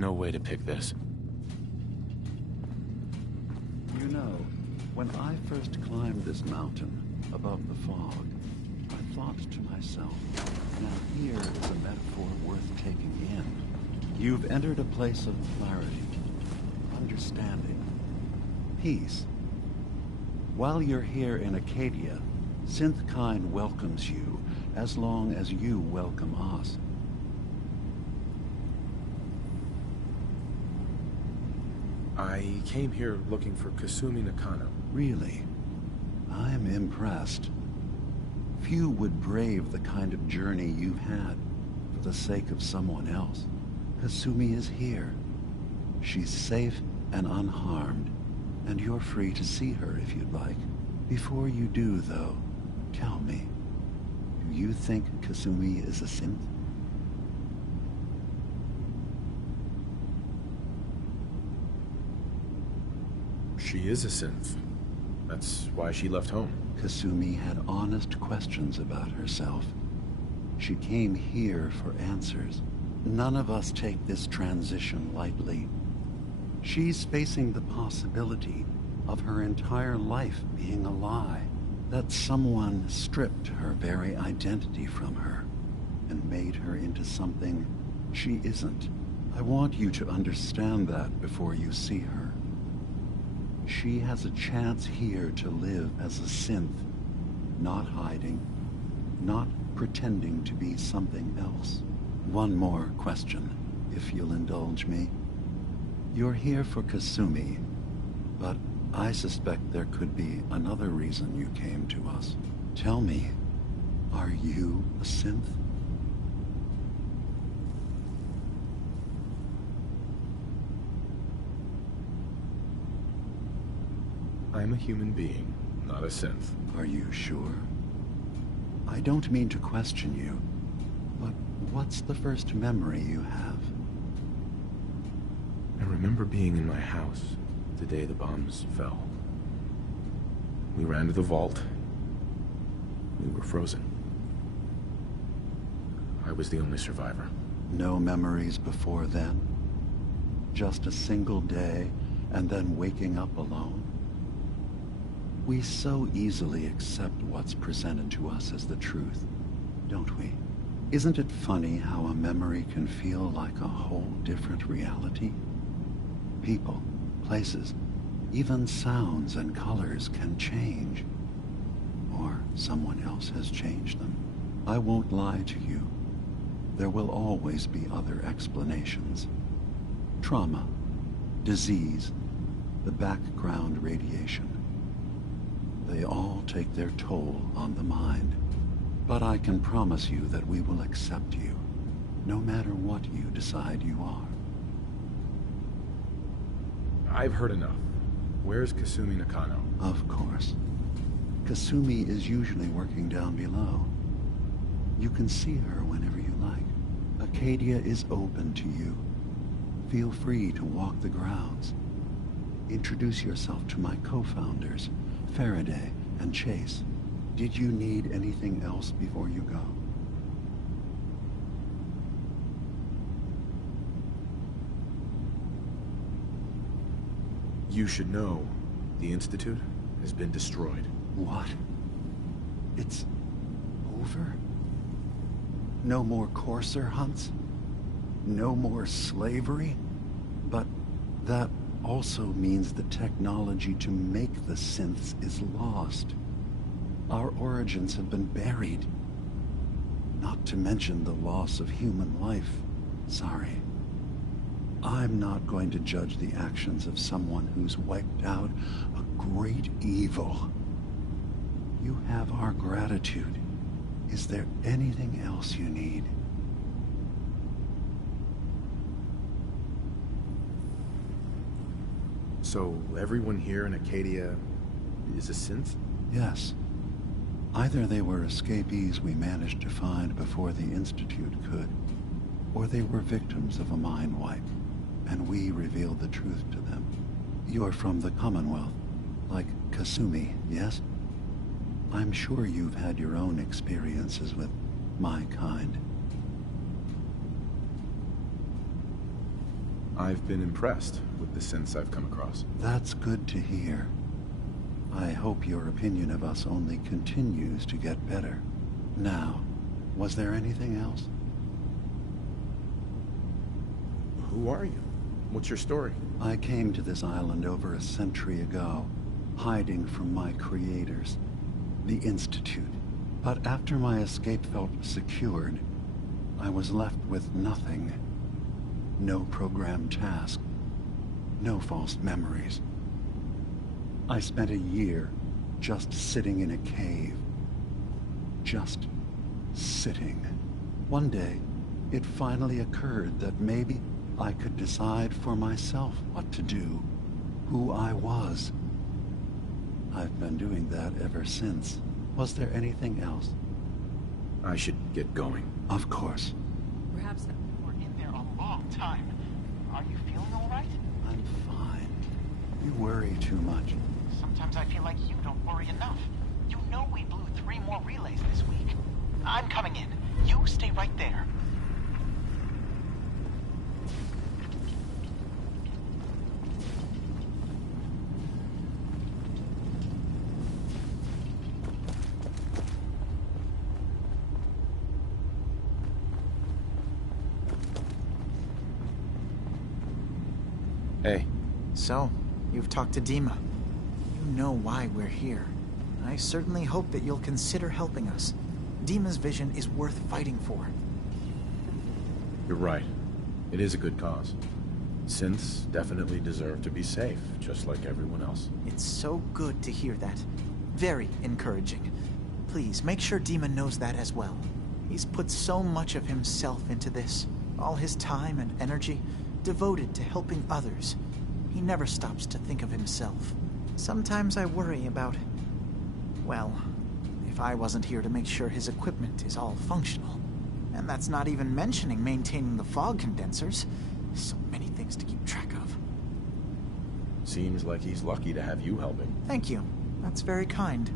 no way to pick this. You know, when I first climbed this mountain above the fog, I thought to myself, now here is a metaphor worth taking in. You've entered a place of clarity, understanding, peace. While you're here in Acadia, Synthkind welcomes you as long as you welcome us. I came here looking for Kasumi Nakano. Really? I'm impressed. Few would brave the kind of journey you've had for the sake of someone else. Kasumi is here. She's safe and unharmed, and you're free to see her if you'd like. Before you do, though, tell me, do you think Kasumi is a synth? She is a synth. That's why she left home. Kasumi had honest questions about herself. She came here for answers. None of us take this transition lightly. She's facing the possibility of her entire life being a lie, that someone stripped her very identity from her and made her into something she isn't. I want you to understand that before you see her. She has a chance here to live as a synth, not hiding, not pretending to be something else. One more question, if you'll indulge me. You're here for Kasumi, but I suspect there could be another reason you came to us. Tell me, are you a synth? I'm a human being, not a synth. Are you sure? I don't mean to question you, but what's the first memory you have? I remember being in my house the day the bombs fell. We ran to the vault. We were frozen. I was the only survivor. No memories before then? Just a single day, and then waking up alone? We so easily accept what's presented to us as the truth, don't we? Isn't it funny how a memory can feel like a whole different reality? People, places, even sounds and colors can change. Or someone else has changed them. I won't lie to you. There will always be other explanations. Trauma, disease, the background radiation. They all take their toll on the mind. But I can promise you that we will accept you, no matter what you decide you are. I've heard enough. Where's Kasumi Nakano? Of course. Kasumi is usually working down below. You can see her whenever you like. Acadia is open to you. Feel free to walk the grounds. Introduce yourself to my co-founders, Faraday and Chase. Did you need anything else before you go? You should know, the Institute has been destroyed. What? It's over? No more courser hunts? No more slavery? But that also means the technology to make the synths is lost. Our origins have been buried. Not to mention the loss of human life. Sorry. I'm not going to judge the actions of someone who's wiped out a great evil. You have our gratitude. Is there anything else you need? So everyone here in Acadia is a synth? Yes. Either they were escapees we managed to find before the Institute could, or they were victims of a mind wipe, and we revealed the truth to them. You're from the Commonwealth, like Kasumi, yes? I'm sure you've had your own experiences with my kind. I've been impressed with the synths I've come across. That's good to hear. I hope your opinion of us only continues to get better. Now, was there anything else? Who are you? What's your story? I came to this island over a century ago, hiding from my creators, the Institute. But after my escape felt secured, I was left with nothing. No programmed task. No false memories. I spent a year just sitting in a cave. Just sitting. One day, it finally occurred that maybe I could decide for myself what to do, who I was. I've been doing that ever since. Was there anything else? I should get going. Of course. Perhaps we're in there a long time. Are you feeling all right? I'm fine. You worry too much. Sometimes I feel like you don't worry enough. You know we blew 3 more relays this week. I'm coming in. You stay right there. Hey. So, you've talked to Dima. You know why we're here. I certainly hope that you'll consider helping us. Dima's vision is worth fighting for. You're right. It is a good cause. Synths definitely deserve to be safe, just like everyone else. It's so good to hear that. Very encouraging. Please, make sure Dima knows that as well. He's put so much of himself into this. All his time and energy devoted to helping others. He never stops to think of himself. Sometimes I worry about... well, if I wasn't here to make sure his equipment is all functional. And that's not even mentioning maintaining the fog condensers. So many things to keep track of. Seems like he's lucky to have you helping. Thank you. That's very kind.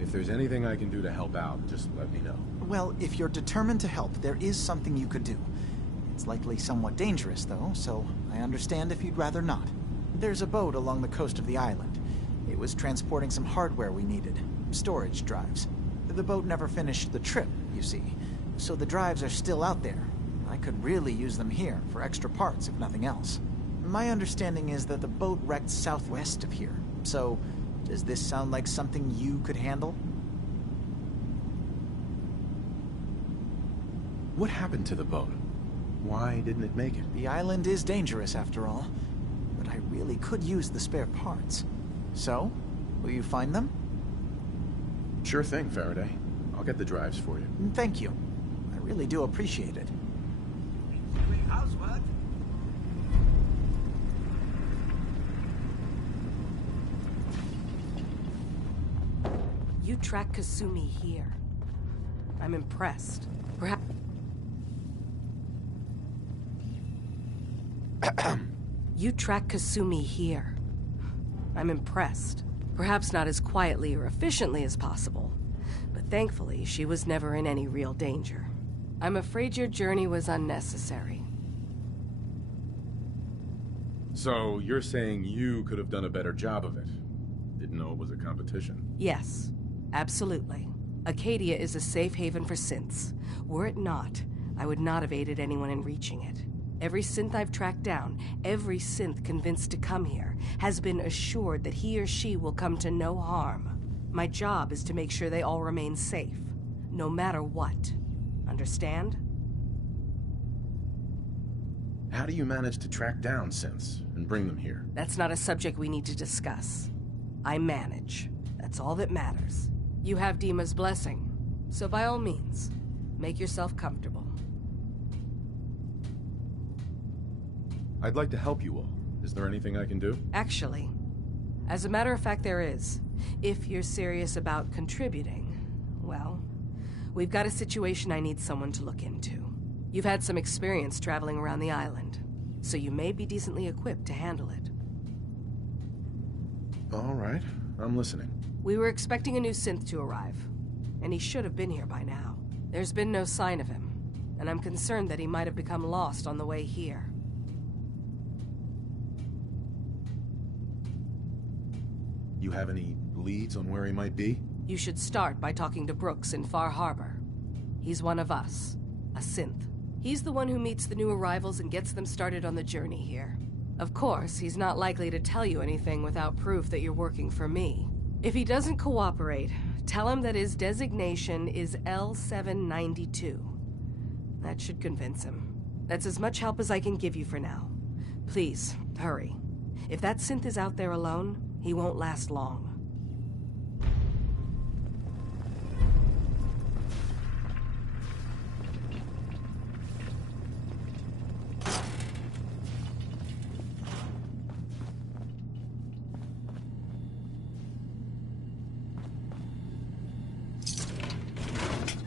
If there's anything I can do to help out, just let me know. Well, if you're determined to help, there is something you could do. It's likely somewhat dangerous, though, so I understand if you'd rather not. There's a boat along the coast of the island. It was transporting some hardware we needed. Storage drives. The boat never finished the trip, you see. So the drives are still out there. I could really use them here for extra parts, if nothing else. My understanding is that the boat wrecked southwest of here. So, does this sound like something you could handle? What happened to the boat? Why didn't it make it? The island is dangerous, after all. But I really could use the spare parts. So, will you find them? Sure thing, Faraday. I'll get the drives for you. Thank you. I really do appreciate it. Doing housework? You track Kasumi here. I'm impressed. Perhaps... You track Kasumi here. I'm impressed. Perhaps not as quietly or efficiently as possible, but thankfully she was never in any real danger. I'm afraid your journey was unnecessary. So, you're saying you could have done a better job of it? Didn't know it was a competition. Yes, absolutely. Acadia is a safe haven for synths. Were it not, I would not have aided anyone in reaching it. Every synth I've tracked down, every synth convinced to come here, has been assured that he or she will come to no harm. My job is to make sure they all remain safe, no matter what. Understand? How do you manage to track down synths and bring them here? That's not a subject we need to discuss. I manage. That's all that matters. You have Dima's blessing, so by all means, make yourself comfortable. I'd like to help you all. Is there anything I can do? Actually, as a matter of fact, there is. If you're serious about contributing, well, we've got a situation I need someone to look into. You've had some experience traveling around the island, so you may be decently equipped to handle it. All right, I'm listening. We were expecting a new synth to arrive, and he should have been here by now. There's been no sign of him. and I'm concerned that he might have become lost on the way here. You have any leads on where he might be? You should start by talking to Brooks in Far Harbor. He's one of us, a synth. He's the one who meets the new arrivals and gets them started on the journey here. Of course, he's not likely to tell you anything without proof that you're working for me. If he doesn't cooperate, tell him that his designation is L792. That should convince him. That's as much help as I can give you for now. Please, hurry. If that synth is out there alone, he won't last long.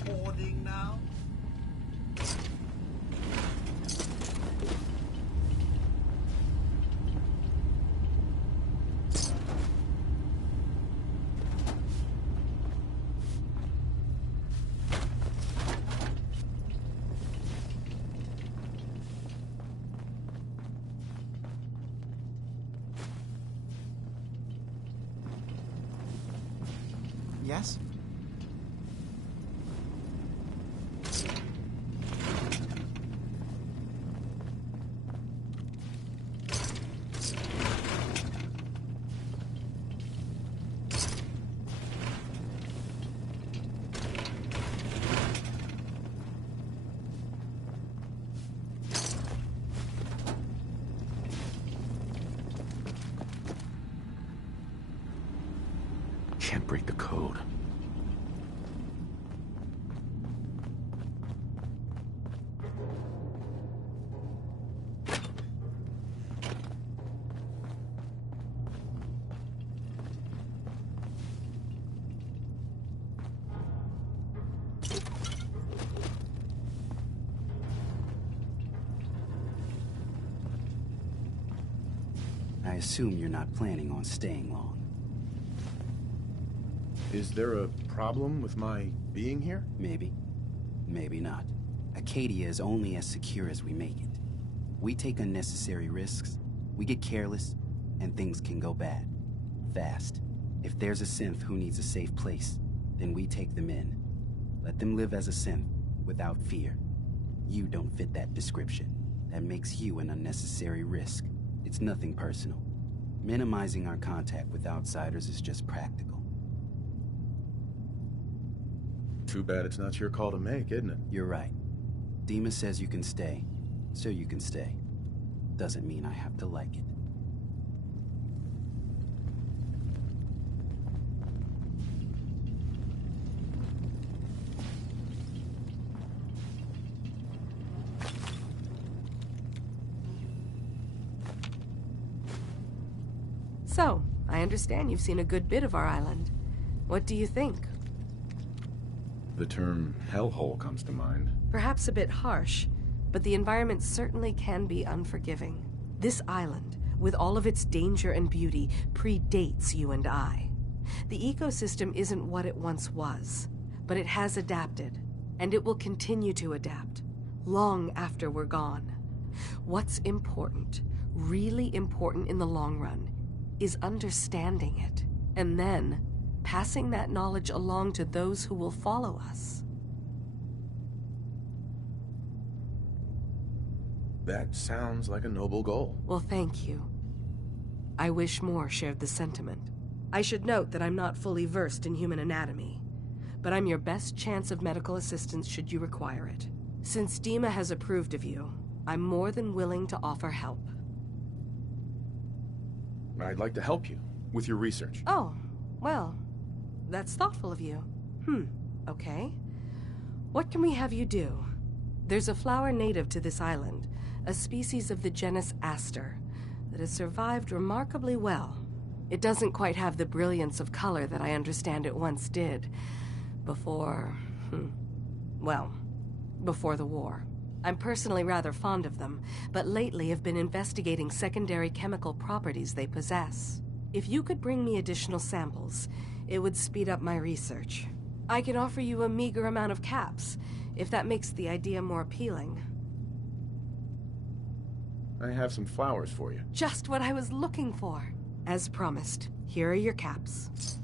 Boarding now? Yes? Can't break the code. I assume you're not planning on staying long. Is there a problem with my being here? Maybe. Maybe not. Acadia is only as secure as we make it. We take unnecessary risks, we get careless, and things can go bad. Fast. If there's a synth who needs a safe place, then we take them in. Let them live as a synth, without fear. You don't fit that description. That makes you an unnecessary risk. It's nothing personal. Minimizing our contact with outsiders is just practical. Too bad it's not your call to make, isn't it? You're right. Dima says you can stay, so you can stay. Doesn't mean I have to like it. So, I understand you've seen a good bit of our island. What do you think? The term hellhole comes to mind. Perhaps a bit harsh, but the environment certainly can be unforgiving. This island, with all of its danger and beauty, predates you and I. The ecosystem isn't what it once was, but it has adapted, and it will continue to adapt, long after we're gone. What's important, really important in the long run, is understanding it, and then passing that knowledge along to those who will follow us. That sounds like a noble goal. Well, thank you. I wish more shared the sentiment. I should note that I'm not fully versed in human anatomy, but I'm your best chance of medical assistance should you require it. Since Dima has approved of you, I'm more than willing to offer help. I'd like to help you with your research. Oh, well, that's thoughtful of you. Okay. What can we have you do? There's a flower native to this island, a species of the genus Aster, that has survived remarkably well. It doesn't quite have the brilliance of color that I understand it once did. Before the war. I'm personally rather fond of them, but lately have been investigating secondary chemical properties they possess. If you could bring me additional samples, it would speed up my research. I can offer you a meager amount of caps, if that makes the idea more appealing. I have some flowers for you. Just what I was looking for. As promised, here are your caps.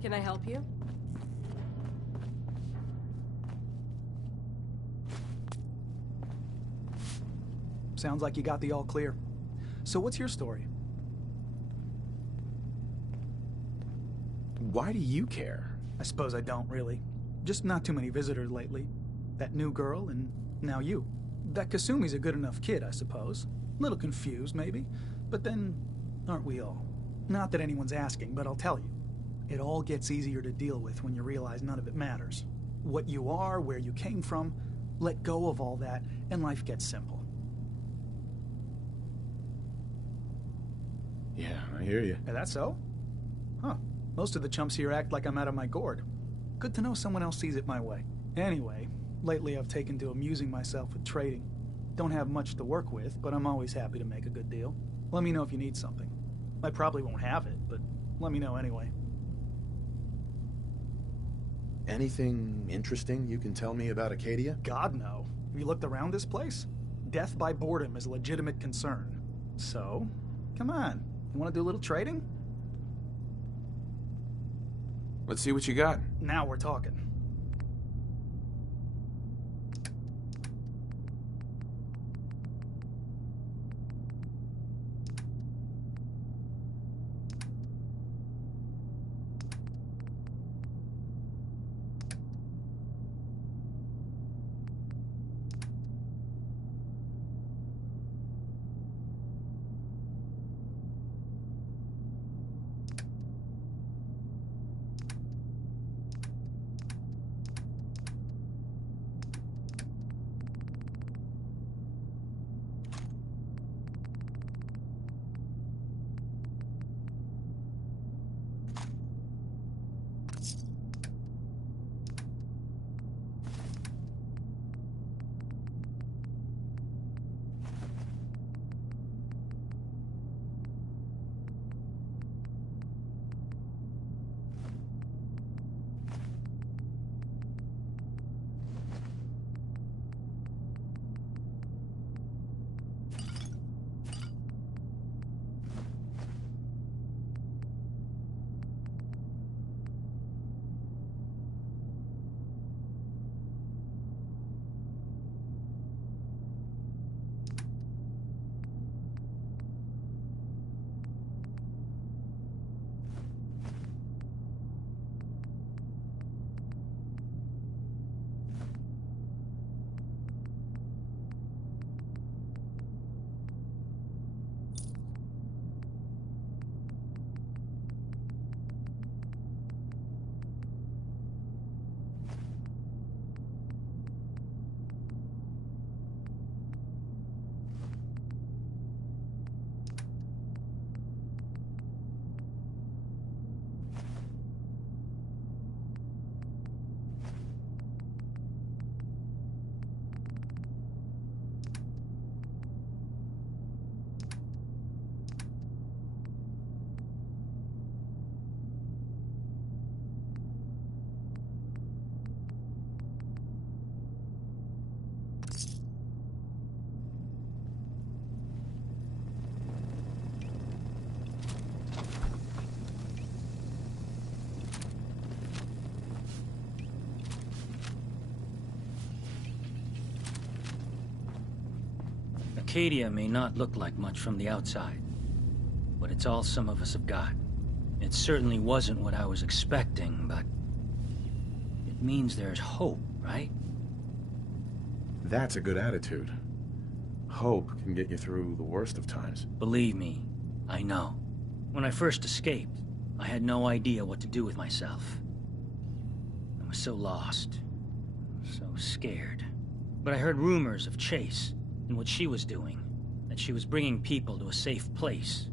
Can I help you? Sounds like you got the all clear. So what's your story? Why do you care? I suppose I don't really. Just not too many visitors lately. That new girl, and now you. That Kasumi's a good enough kid, I suppose. Little confused, maybe. But then, aren't we all? Not that anyone's asking, but I'll tell you. It all gets easier to deal with when you realize none of it matters. What you are, where you came from, let go of all that, and life gets simple. Yeah, I hear you. Is that so? Huh. Most of the chumps here act like I'm out of my gourd. Good to know someone else sees it my way. Anyway, lately I've taken to amusing myself with trading. Don't have much to work with, but I'm always happy to make a good deal. Let me know if you need something. I probably won't have it, but let me know anyway. Anything interesting you can tell me about Acadia? God, no. Have you looked around this place? Death by boredom is a legitimate concern. So, come on. You want to do a little trading? Let's see what you got. Now we're talking. Acadia may not look like much from the outside, but it's all some of us have got. It certainly wasn't what I was expecting, but it means there's hope, right? That's a good attitude. Hope can get you through the worst of times. Believe me, I know. When I first escaped, I had no idea what to do with myself. I was so lost, so scared. But I heard rumors of Chase and what she was doing, that she was bringing people to a safe place.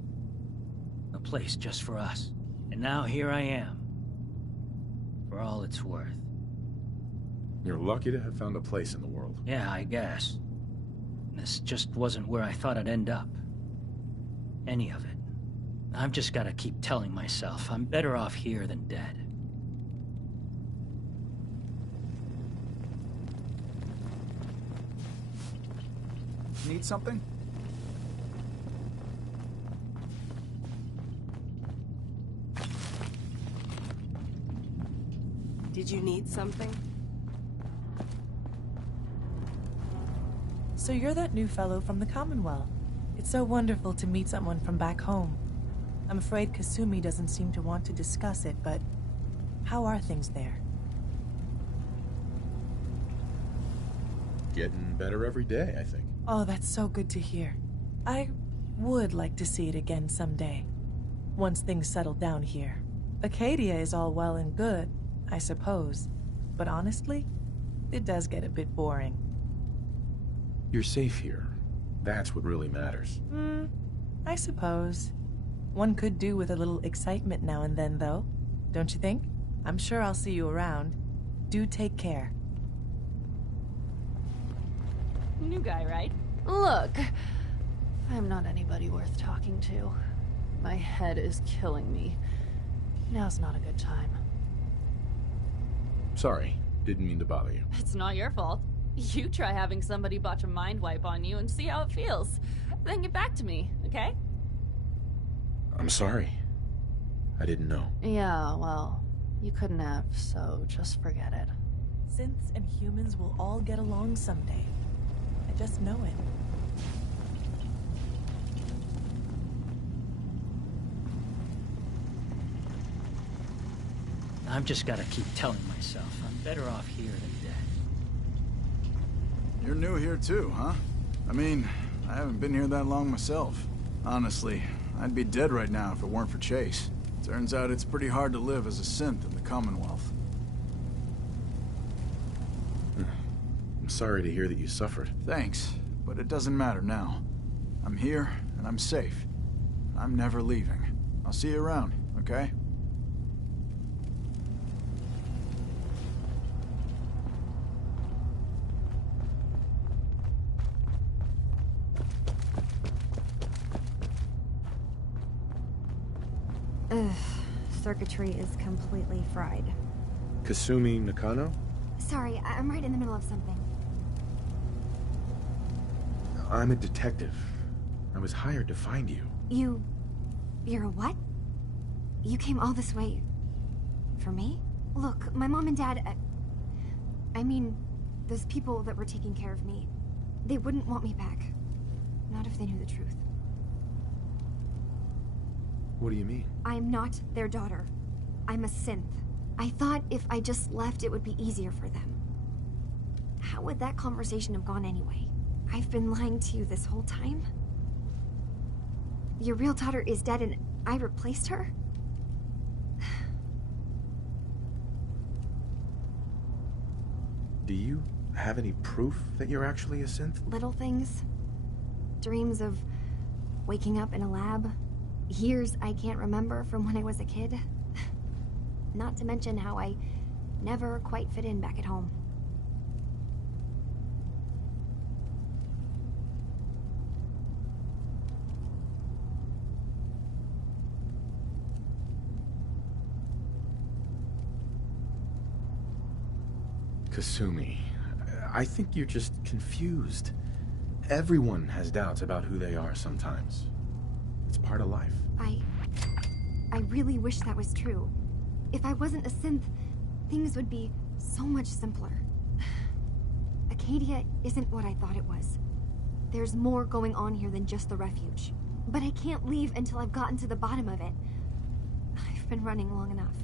A place just for us. And now here I am. For all it's worth. You're lucky to have found a place in the world. Yeah, I guess. This just wasn't where I thought I'd end up. Any of it. I've just gotta keep telling myself I'm better off here than dead. Need something? Did you need something? So you're that new fellow from the Commonwealth. It's so wonderful to meet someone from back home. I'm afraid Kasumi doesn't seem to want to discuss it, but how are things there? Getting better every day, I think. Oh, that's so good to hear. I would like to see it again someday. Once things settle down here. Acadia is all well and good, I suppose. But honestly, it does get a bit boring. You're safe here. That's what really matters. I suppose. One could do with a little excitement now and then, though. Don't you think? I'm sure I'll see you around. Do take care. New guy, right? Look, I'm not anybody worth talking to. My head is killing me. Now's not a good time. Sorry, didn't mean to bother you. It's not your fault. You try having somebody botch a mind wipe on you and see how it feels. Then get back to me, okay? I'm sorry. I didn't know. Yeah, well, you couldn't have, so just forget it. Synths and humans will all get along someday. I just know it. I've just gotta keep telling myself I'm better off here than dead. You're new here too, huh? I mean, I haven't been here that long myself. Honestly, I'd be dead right now if it weren't for Chase. Turns out it's pretty hard to live as a synth in the Commonwealth. I'm sorry to hear that you suffered. Thanks, but it doesn't matter now. I'm here, and I'm safe. I'm never leaving. I'll see you around, okay? Circuitry is completely fried. Kasumi Nakano? Sorry, I'm right in the middle of something. I'm a detective. I was hired to find you. You're a what? You came all this way... for me? Look, my mom and dad... I mean, those people that were taking care of me, they wouldn't want me back. Not if they knew the truth. What do you mean? I'm not their daughter. I'm a synth. I thought if I just left, it would be easier for them. How would that conversation have gone anyway? I've been lying to you this whole time? Your real daughter is dead and I replaced her? Do you have any proof that you're actually a synth? Little things. Dreams of waking up in a lab. Years I can't remember from when I was a kid. Not to mention how I never quite fit in back at home. Kasumi, I think you're just confused. Everyone has doubts about who they are sometimes. It's part of life. I really wish that was true. If I wasn't a synth, things would be so much simpler. Acadia isn't what I thought it was. There's more going on here than just the refuge. But I can't leave until I've gotten to the bottom of it. I've been running long enough.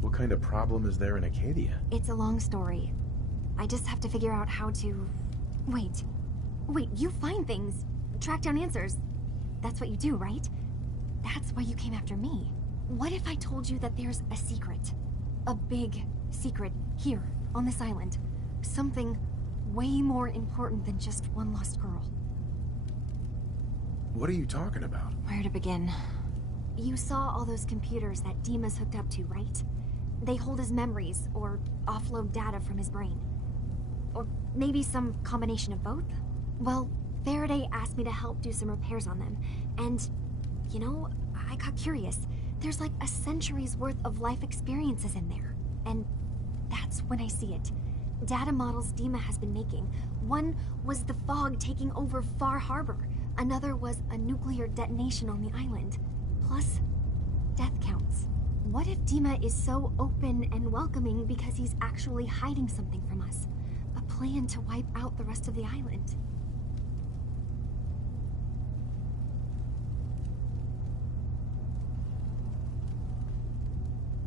What kind of problem is there in Acadia? It's a long story. I just have to figure out how to... Wait, you find things. Track down answers. That's what you do, right? That's why you came after me. What if I told you that there's a secret? A big secret here, on this island. Something way more important than just one lost girl. What are you talking about? Where to begin? You saw all those computers that Dima's hooked up to, right? They hold his memories, or offload data from his brain. Or maybe some combination of both? Well, Faraday asked me to help do some repairs on them, and, you know, I got curious. There's like a century's worth of life experiences in there, and that's when I see it. Data models Dima has been making. One was the fog taking over Far Harbor. Another was a nuclear detonation on the island. Plus, death counts. What if Dima is so open and welcoming because he's actually hiding something from us? A plan to wipe out the rest of the island.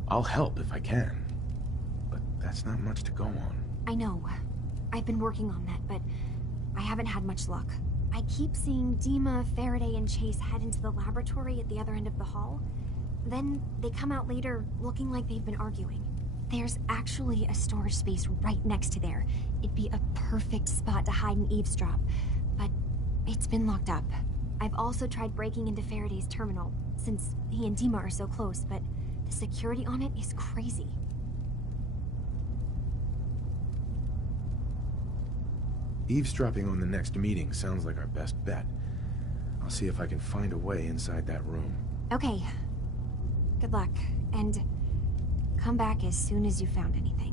I'll help if I can. But that's not much to go on. I know. I've been working on that, but I haven't had much luck. I keep seeing Dima, Faraday, and Chase head into the laboratory at the other end of the hall. Then they come out later looking like they've been arguing. There's actually a storage space right next to there. It'd be a perfect spot to hide and eavesdrop, but it's been locked up. I've also tried breaking into Faraday's terminal, since he and Dima are so close, but the security on it is crazy. Eavesdropping on the next meeting sounds like our best bet. I'll see if I can find a way inside that room. Okay. Good luck, and come back as soon as you found anything.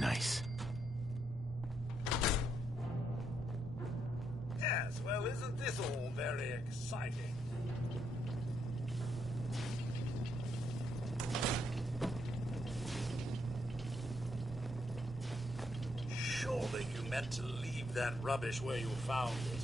Nice. Yes, well, isn't this all very exciting? Surely you meant to leave that rubbish where you found it.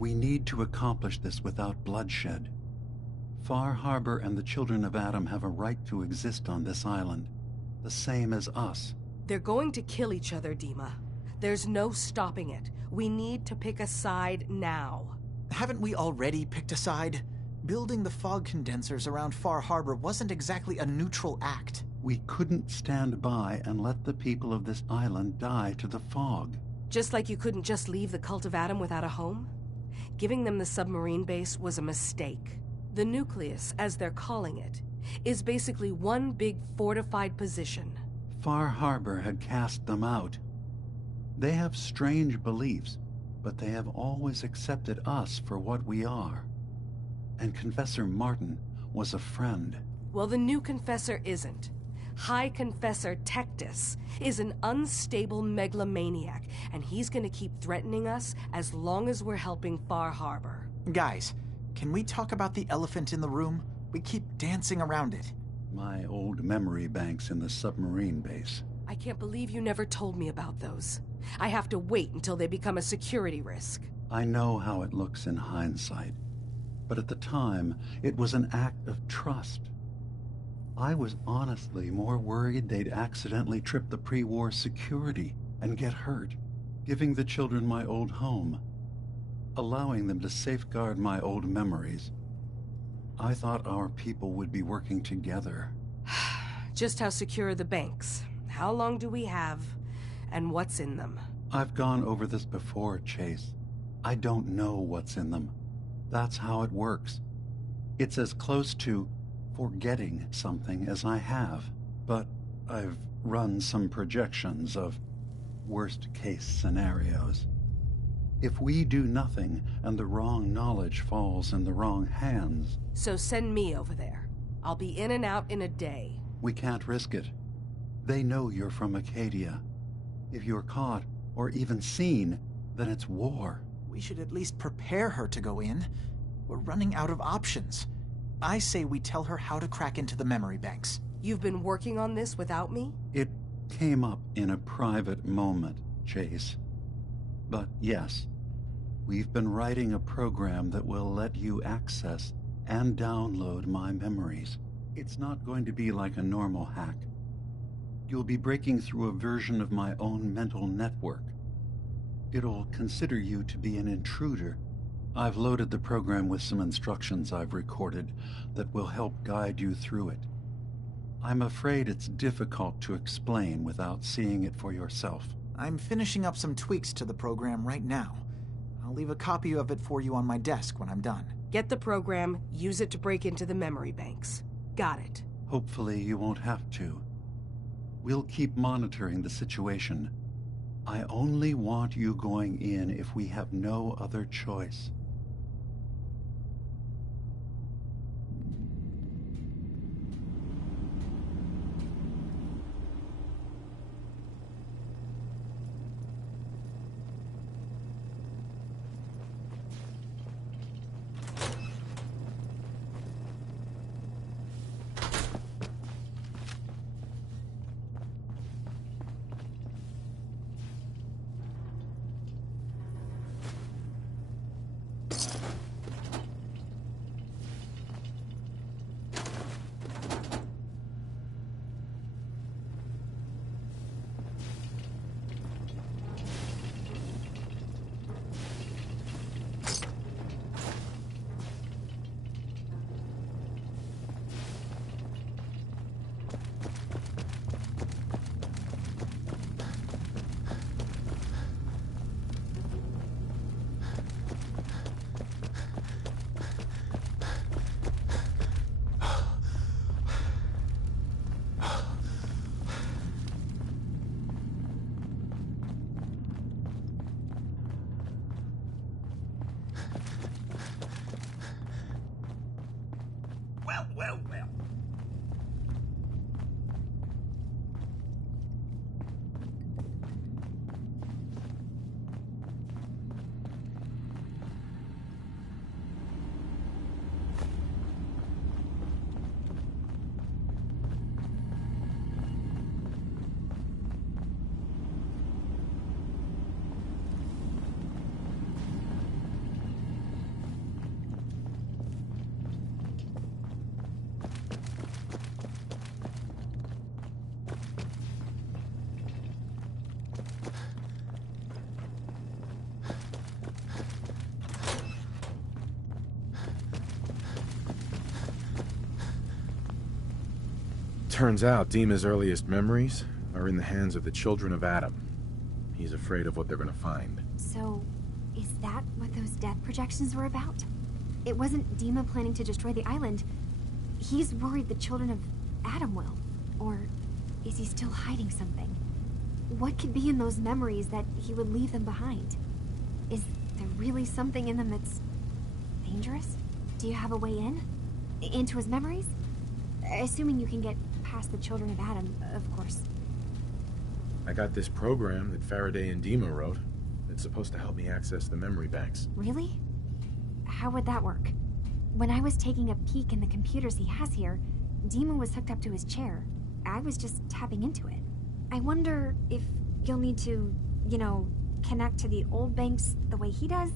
We need to accomplish this without bloodshed. Far Harbor and the Children of Adam have a right to exist on this island, the same as us. They're going to kill each other, Dima. There's no stopping it. We need to pick a side now. Haven't we already picked a side? Building the fog condensers around Far Harbor wasn't exactly a neutral act. We couldn't stand by and let the people of this island die to the fog. Just like you couldn't just leave the Cult of Adam without a home? Giving them the submarine base was a mistake. The nucleus, as they're calling it, is basically one big fortified position. Far Harbor had cast them out. They have strange beliefs, but they have always accepted us for what we are. And Confessor Martin was a friend. Well, the new Confessor isn't. High Confessor Tectus is an unstable megalomaniac, and he's gonna keep threatening us as long as we're helping Far Harbor. Guys, can we talk about the elephant in the room? We keep dancing around it. My old memory banks in the submarine base. I can't believe you never told me about those. I have to wait until they become a security risk. I know how it looks in hindsight, but at the time, it was an act of trust. I was honestly more worried they'd accidentally trip the pre-war security and get hurt, giving the children my old home, allowing them to safeguard my old memories. I thought our people would be working together. Just how secure are the banks? How long do we have? And what's in them? I've gone over this before, Chase. I don't know what's in them. That's how it works. It's as close to forgetting something as I have, but I've run some projections of worst-case scenarios. If we do nothing and the wrong knowledge falls in the wrong hands... So send me over there. I'll be in and out in a day. We can't risk it. They know you're from Acadia. If you're caught, or even seen, then it's war. We should at least prepare her to go in. We're running out of options. I say we tell her how to crack into the memory banks. You've been working on this without me? It came up in a private moment, Chase. But yes, we've been writing a program that will let you access and download my memories. It's not going to be like a normal hack. You'll be breaking through a version of my own mental network. It'll consider you to be an intruder. I've loaded the program with some instructions I've recorded that will help guide you through it. I'm afraid it's difficult to explain without seeing it for yourself. I'm finishing up some tweaks to the program right now. I'll leave a copy of it for you on my desk when I'm done. Get the program, use it to break into the memory banks. Got it. Hopefully you won't have to. We'll keep monitoring the situation. I only want you going in if we have no other choice. Well. Turns out Dima's earliest memories are in the hands of the children of Adam. He's afraid of what they're gonna find. So, is that what those death projections were about? It wasn't Dima planning to destroy the island. He's worried the children of Adam will. Or is he still hiding something? What could be in those memories that he would leave them behind? Is there really something in them that's dangerous? Do you have a way in? Into his memories? Assuming you can get past the children of Adam, of course. I got this program that Faraday and Dima wrote. It's supposed to help me access the memory banks. Really? How would that work? When I was taking a peek in the computers he has here, Dima was hooked up to his chair. I was just tapping into it. I wonder if you'll need to, connect to the old banks the way he does?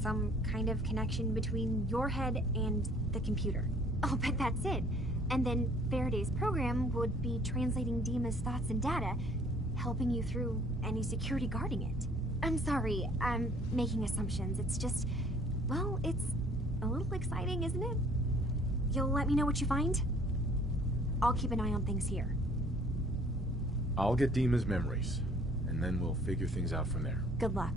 Some kind of connection between your head and the computer. I'll bet that's it. And then Faraday's program would be translating Dima's thoughts and data, helping you through any security guarding it. I'm sorry, I'm making assumptions. It's just, well, it's a little exciting, isn't it? You'll let me know what you find? I'll keep an eye on things here. I'll get Dima's memories, and then we'll figure things out from there. Good luck.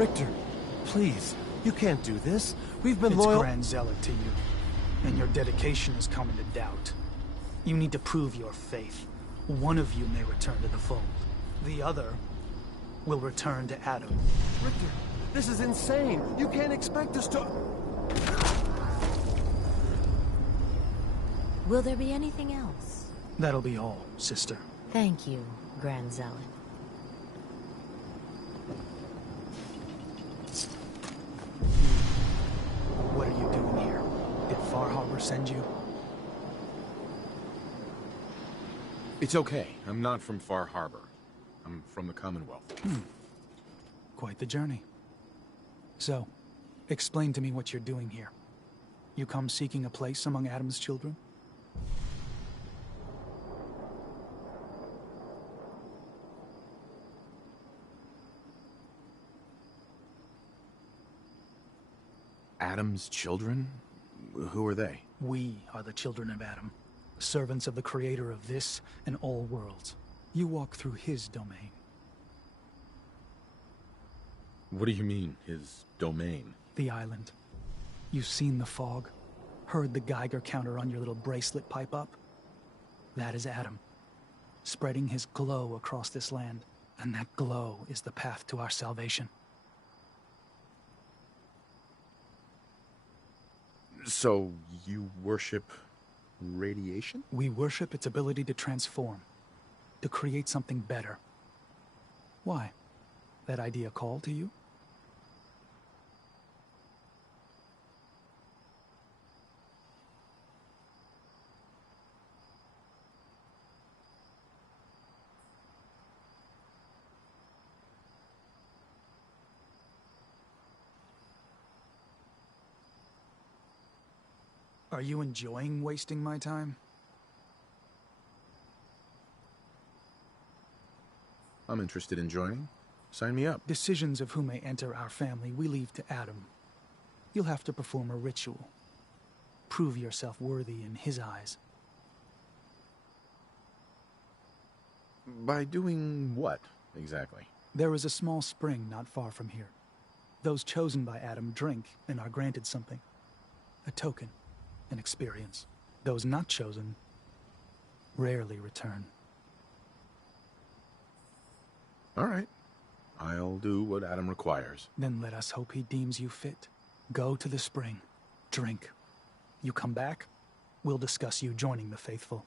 Richter, please, you can't do this. We've been it's loyal— Grand Zealot to you, and your dedication is coming to doubt. You need to prove your faith. One of you may return to the fold. The other will return to Adam. Richter, this is insane. You can't expect us to— Will there be anything else? That'll be all, sister. Thank you, Grand Zealot. What are you doing here? Did Far Harbor send you? It's okay. I'm not from Far Harbor. I'm from the Commonwealth. Quite the journey. So, explain to me what you're doing here. You come seeking a place among Adam's children? Adam's children? Who are they? We are the children of Adam, servants of the creator of this and all worlds. You walk through his domain. What do you mean, his domain? The island. You've seen the fog, heard the Geiger counter on your little bracelet pipe up? That is Adam, spreading his glow across this land, and that glow is the path to our salvation. So, you worship radiation? We worship its ability to transform, to create something better. Why? That idea call to you? Are you enjoying wasting my time? I'm interested in joining. Sign me up. Decisions of who may enter our family we leave to Adam. You'll have to perform a ritual. Prove yourself worthy in his eyes. By doing what, exactly? There is a small spring not far from here. Those chosen by Adam drink and are granted something. A token, an experience. Those not chosen rarely return. All right. I'll do what Adam requires. Then let us hope he deems you fit. Go to the spring. Drink. You come back, we'll discuss you joining the faithful.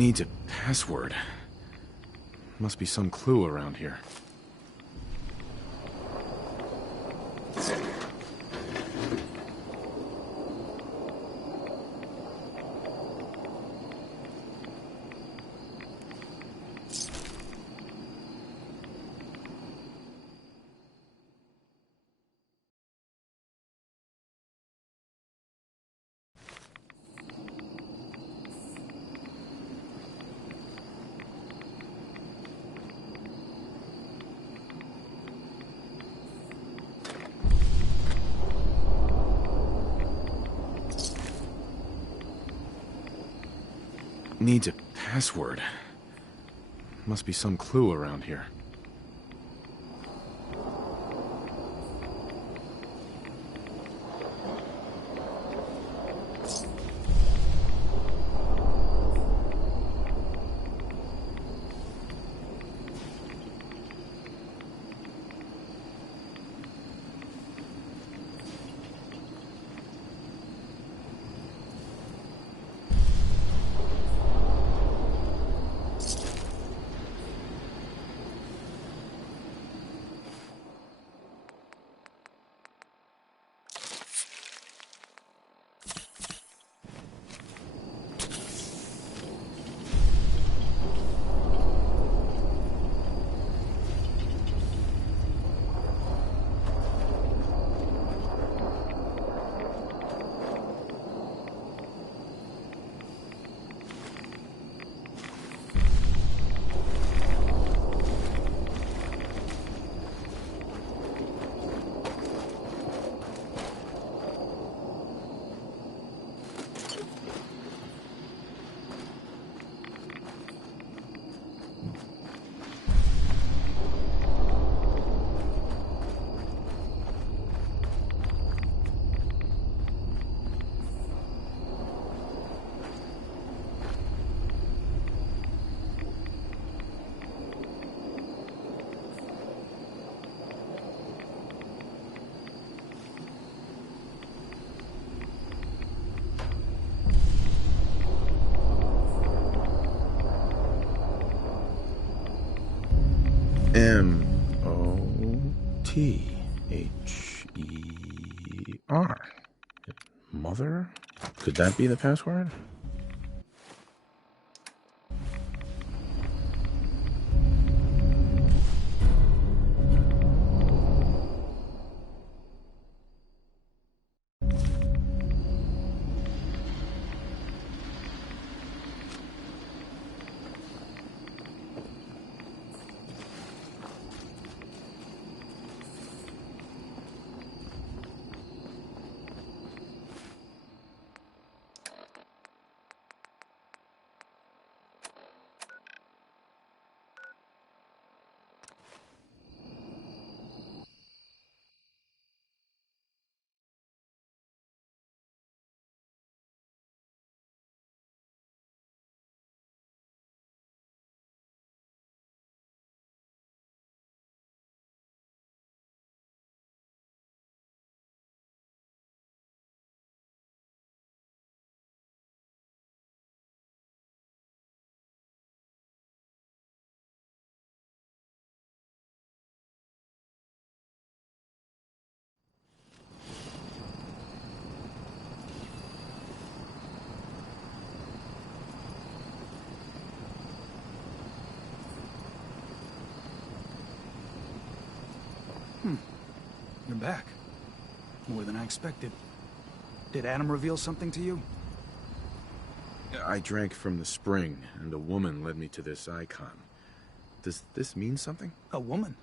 Needs a password. Must be some clue around here. Needs a password. Must be some clue around here. M-O-T-H-E-R. Mother? Could that be the password? You're back. More than I expected. Did Adam reveal something to you? I drank from the spring, and a woman led me to this icon. Does this mean something? A woman?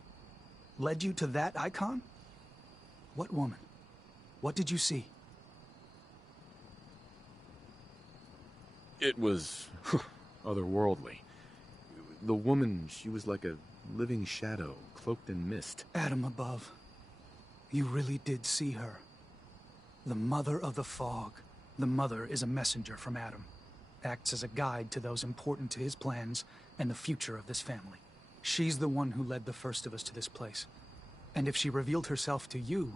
Led you to that icon? What woman? What did you see? It was otherworldly. The woman, she was like a living shadow, cloaked in mist. Adam above. You really did see her. The Mother of the Fog. The Mother is a messenger from Adam. Acts as a guide to those important to his plans and the future of this family. She's the one who led the first of us to this place. And if she revealed herself to you,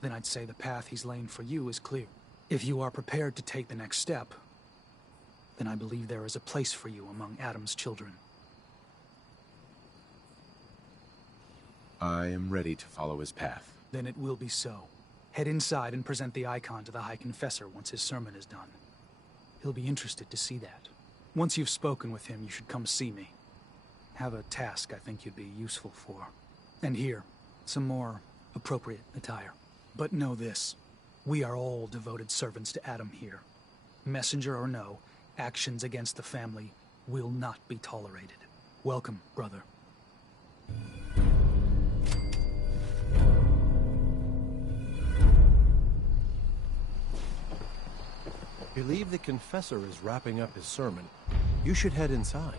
then I'd say the path he's laying for you is clear. If you are prepared to take the next step, then I believe there is a place for you among Adam's children. I am ready to follow his path. Then it will be so. Head inside and present the icon to the High Confessor once his sermon is done. He'll be interested to see that. Once you've spoken with him, you should come see me. Have a task I think you'd be useful for. And here, some more appropriate attire. But know this, we are all devoted servants to Adam here. Messenger or no, actions against the family will not be tolerated. Welcome, brother. Believe the confessor is wrapping up his sermon. You should head inside.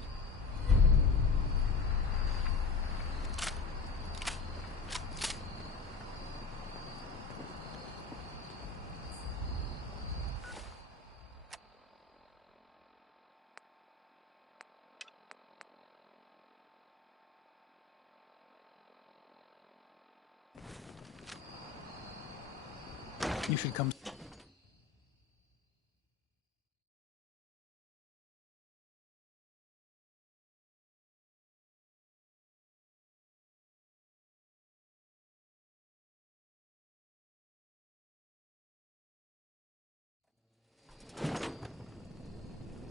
You should come.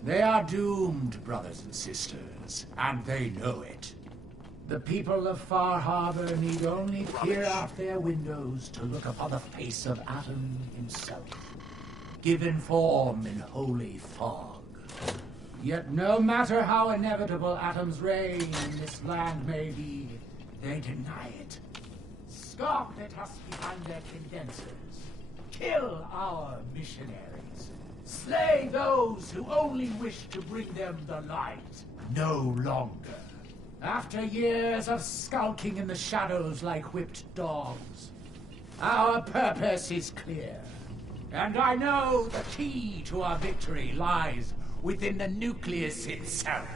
They are doomed, brothers and sisters, and they know it. The people of Far Harbor need only peer out their windows to look upon the face of Adam himself, given form in holy fog. Yet no matter how inevitable Adam's reign in this land may be, they deny it. Scoff at us behind their condensers. Kill our missionaries. Slay those who only wish to bring them the light. No longer. After years of skulking in the shadows like whipped dogs, our purpose is clear. And I know the key to our victory lies within the nucleus itself.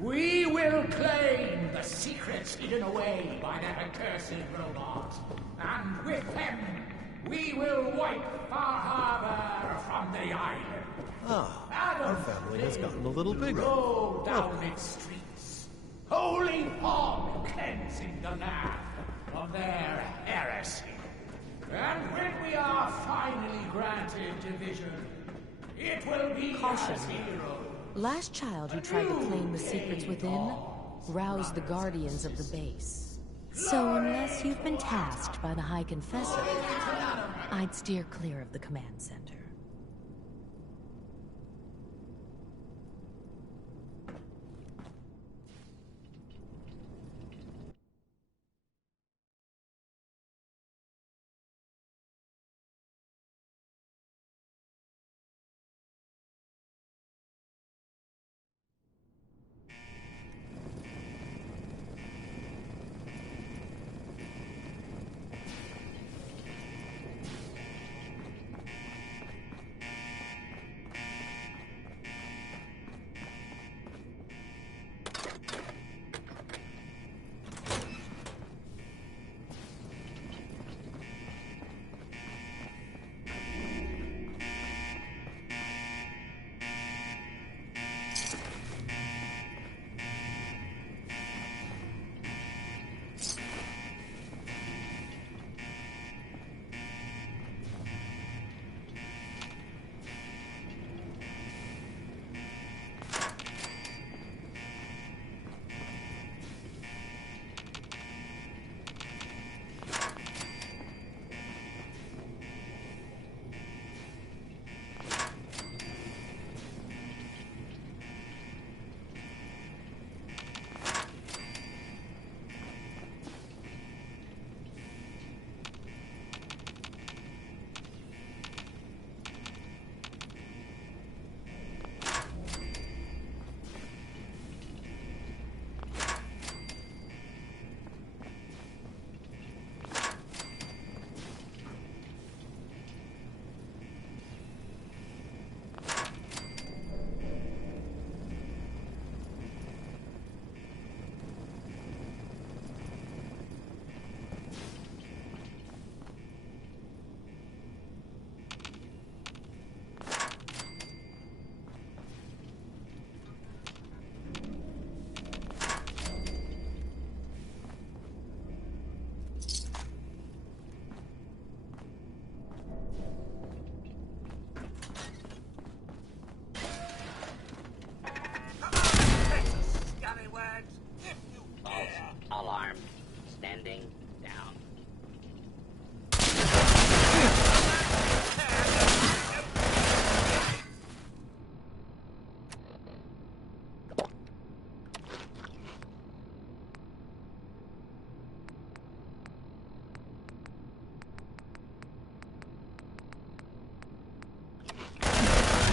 We will claim the secrets hidden away by that accursed robot. And with them, we will wipe Far Harbor from the island. Ah, our family has gotten a little bigger. Roll down its streets. Holy fog cleansing the land of their heresy. And when we are finally granted division, it will be Caution. as heroes. Last child who tried to claim the secrets within roused the guardians of the base. So unless you've been tasked by the High Confessor, I'd steer clear of the command center. False alarm. Standing down.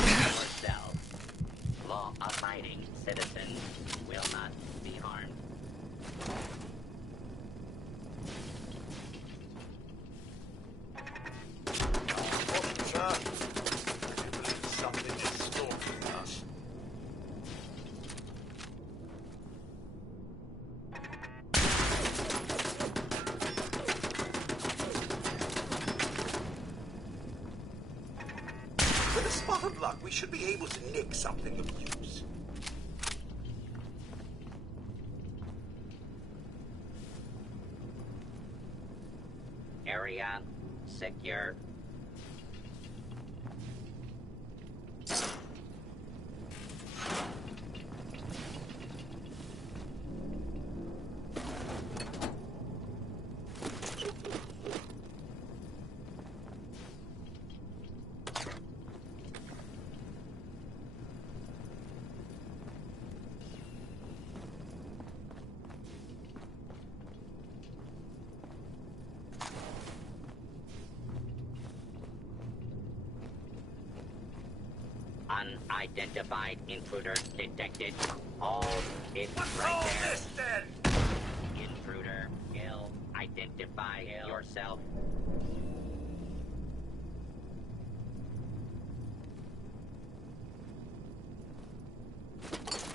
Yourself. Law-abiding citizens will not be harmed. Something is stalking us. With a spot of luck, we should be able to nick something of use. Area secure. Unidentified intruder detected. Hold it right there. This then? Intruder, kill. Identify yourself.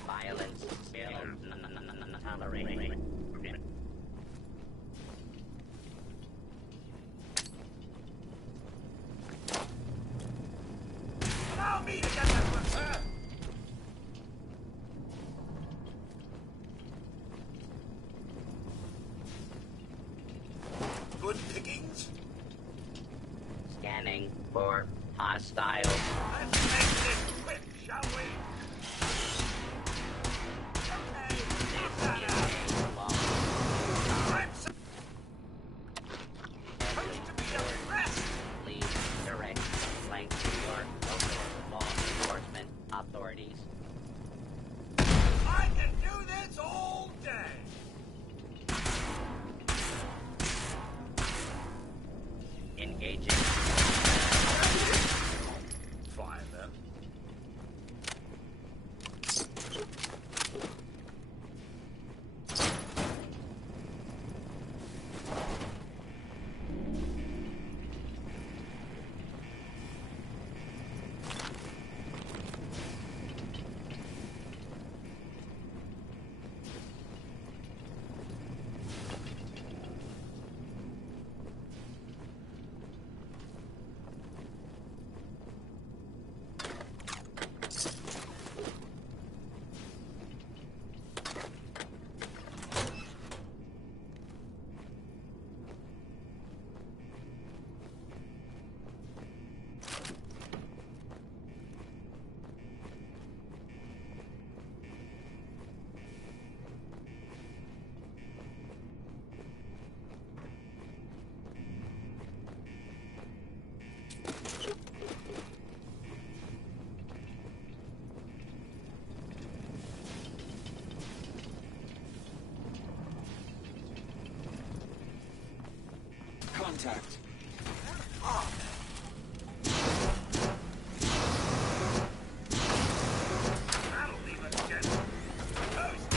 Violence will tolerate. Allow me to get that one, sir. Good pickings. Scanning for hostile. Let's make this quick, shall we? Please direct flank your local law enforcement authorities. I can do this all day. Engaging. Fine then. Contact. That'll leave us dead. Toast.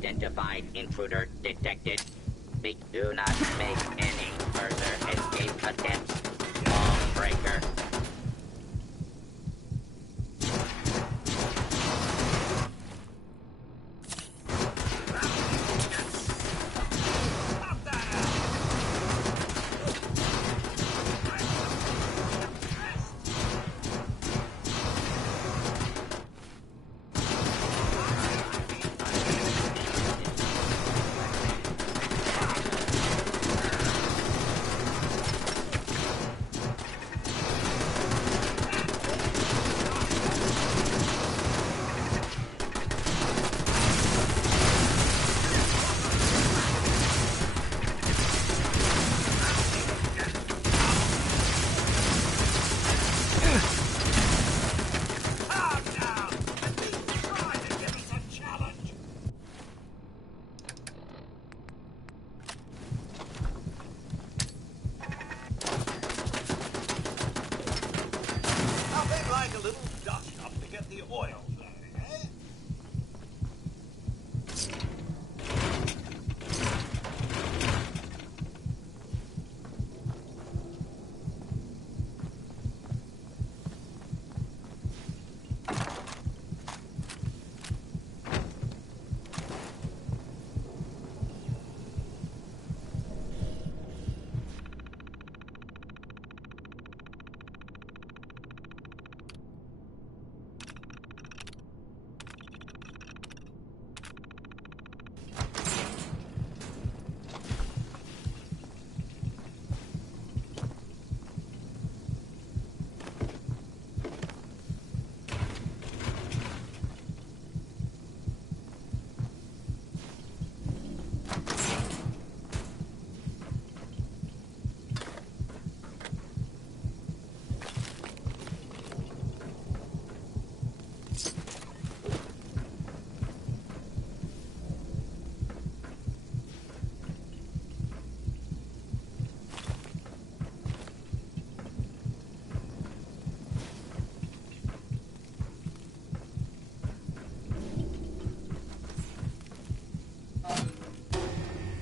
Unidentified intruder detected. Do not make any further escape. little dust-up to get the oil flowing, eh?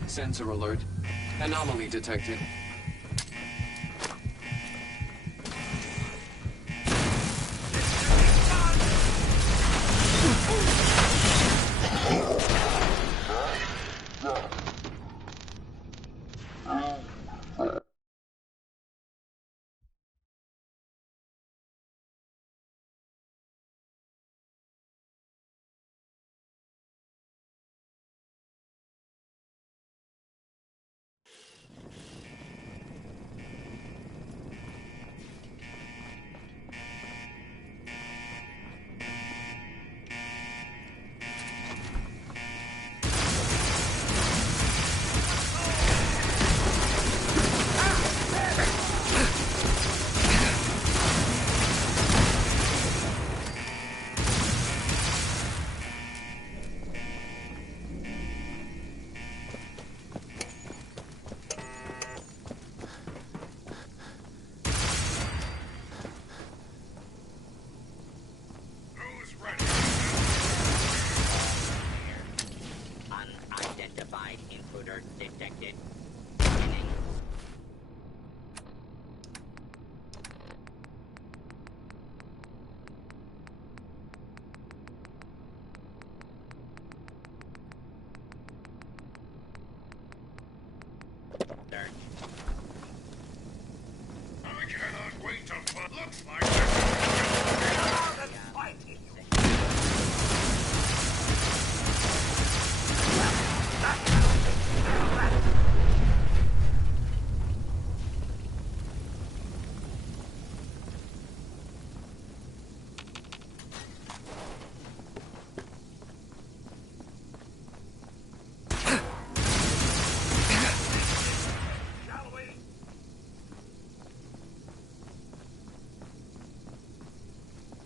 Sensor alert. Anomaly detected. Unidentified intruder detected. I cannot wait to find. Looks like fighting.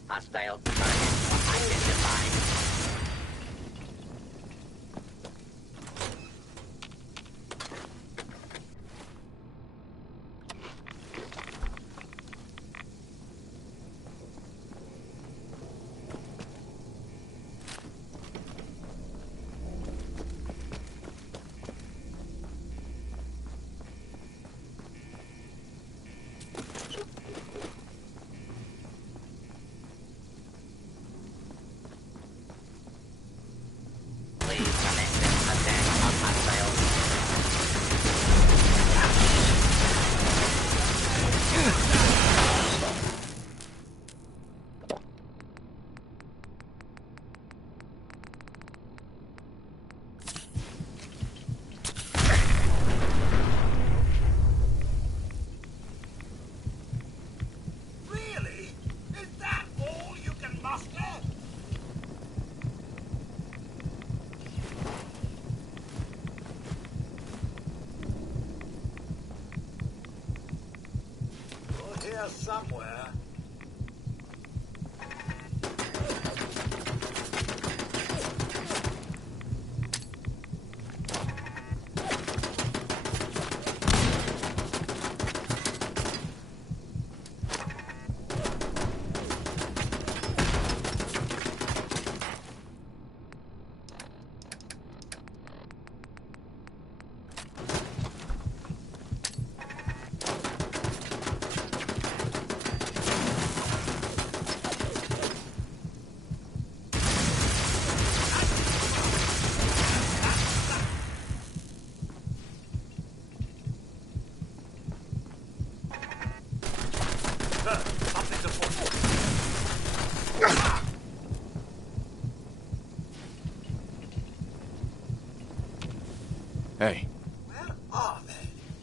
Hostile target identified. Somewhere.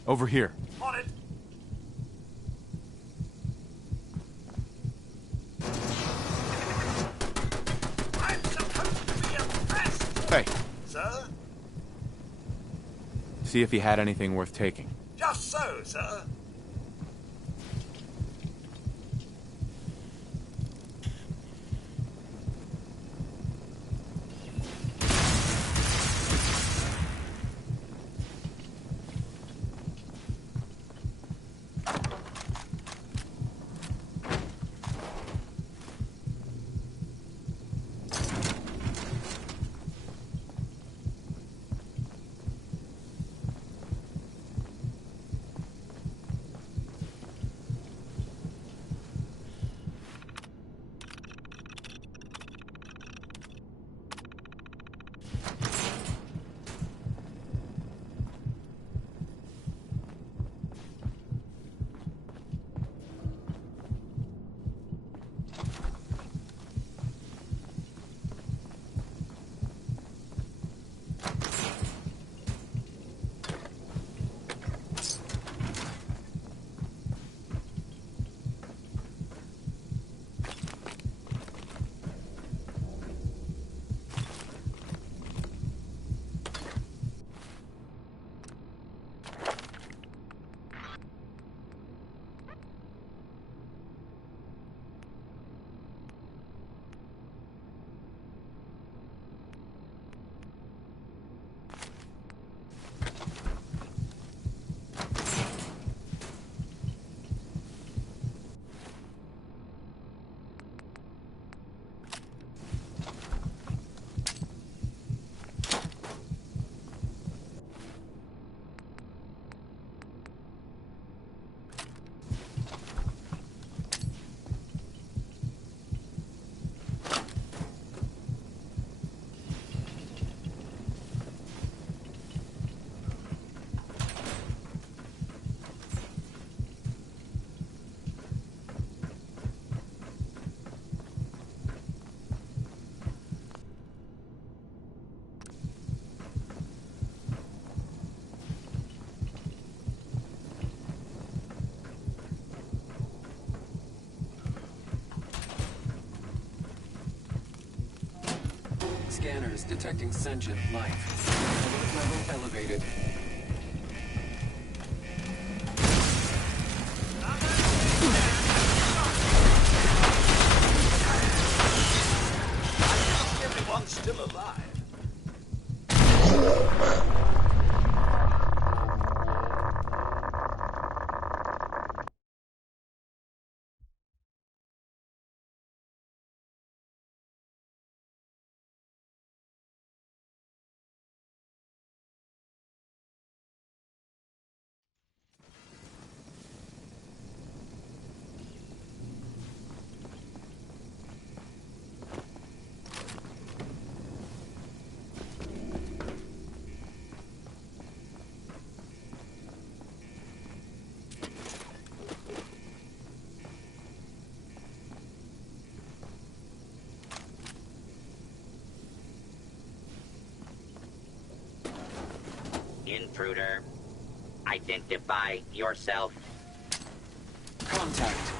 Over here. On it. I'm supposed to be impressed. Hey, Sir? see if he had anything worth taking. Just so, sir. Scanners detecting sentient life. Alert level elevated. Everyone's still alive. Intruder. Identify yourself. Contact.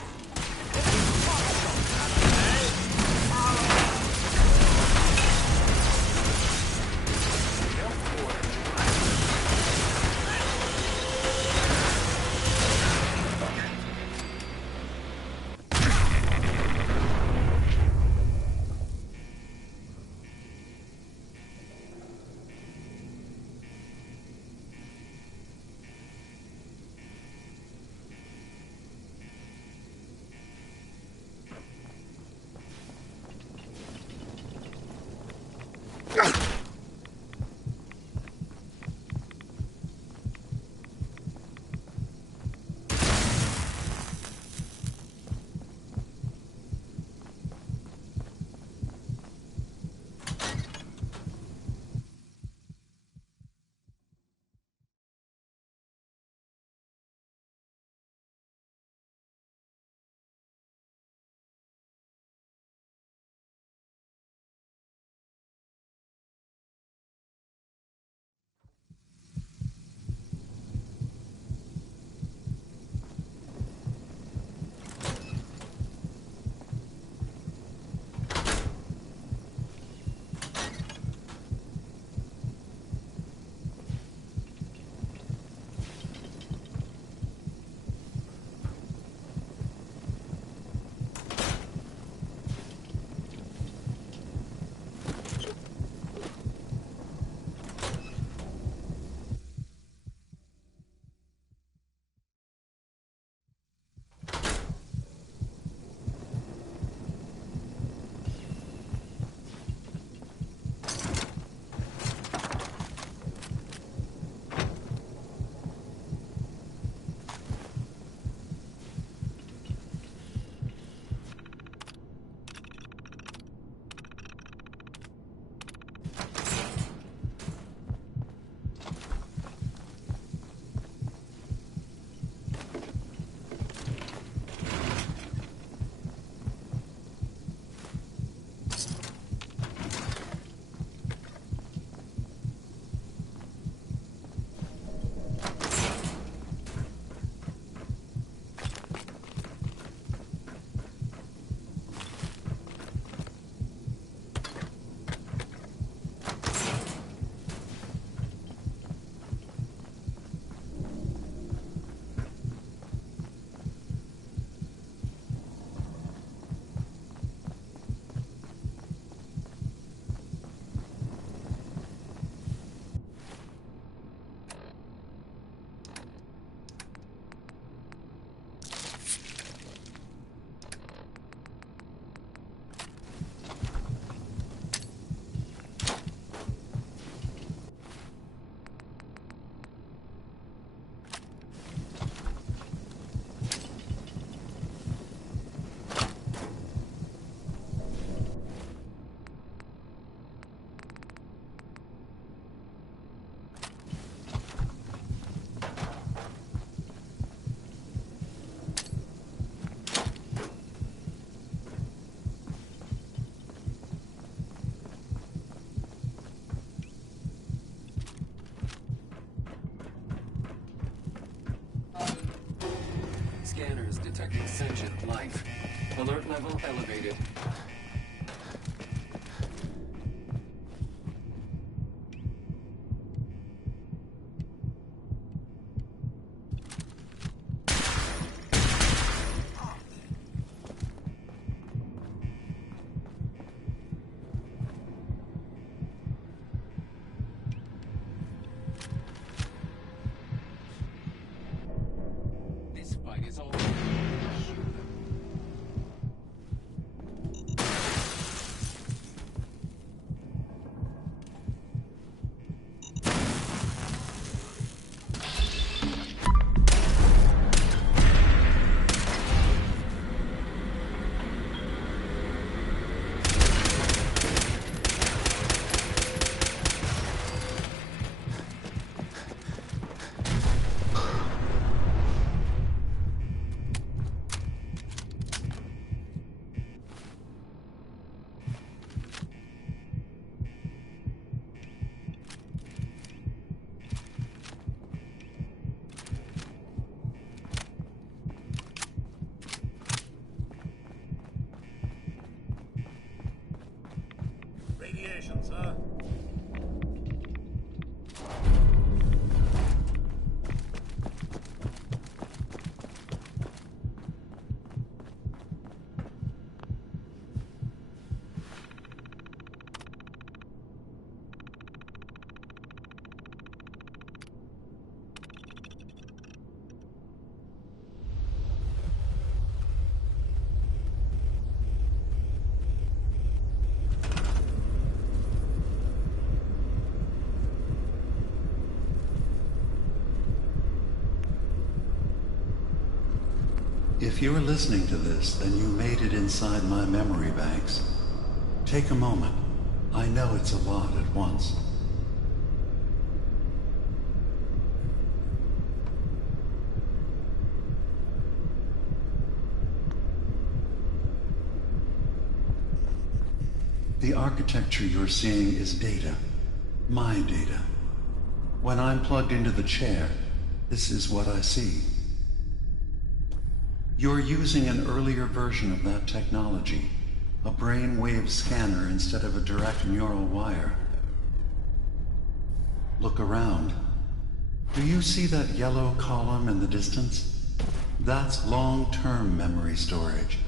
Scanners detecting sentient life. Alert level elevated. This fight is all. Radiation, sir. If you're listening to this, then you made it inside my memory banks. Take a moment. I know it's a lot at once. The architecture you're seeing is data. My data. When I'm plugged into the chair, this is what I see. You're using an earlier version of that technology, a brainwave scanner instead of a direct neural wire. Look around. Do you see that yellow column in the distance? That's long-term memory storage.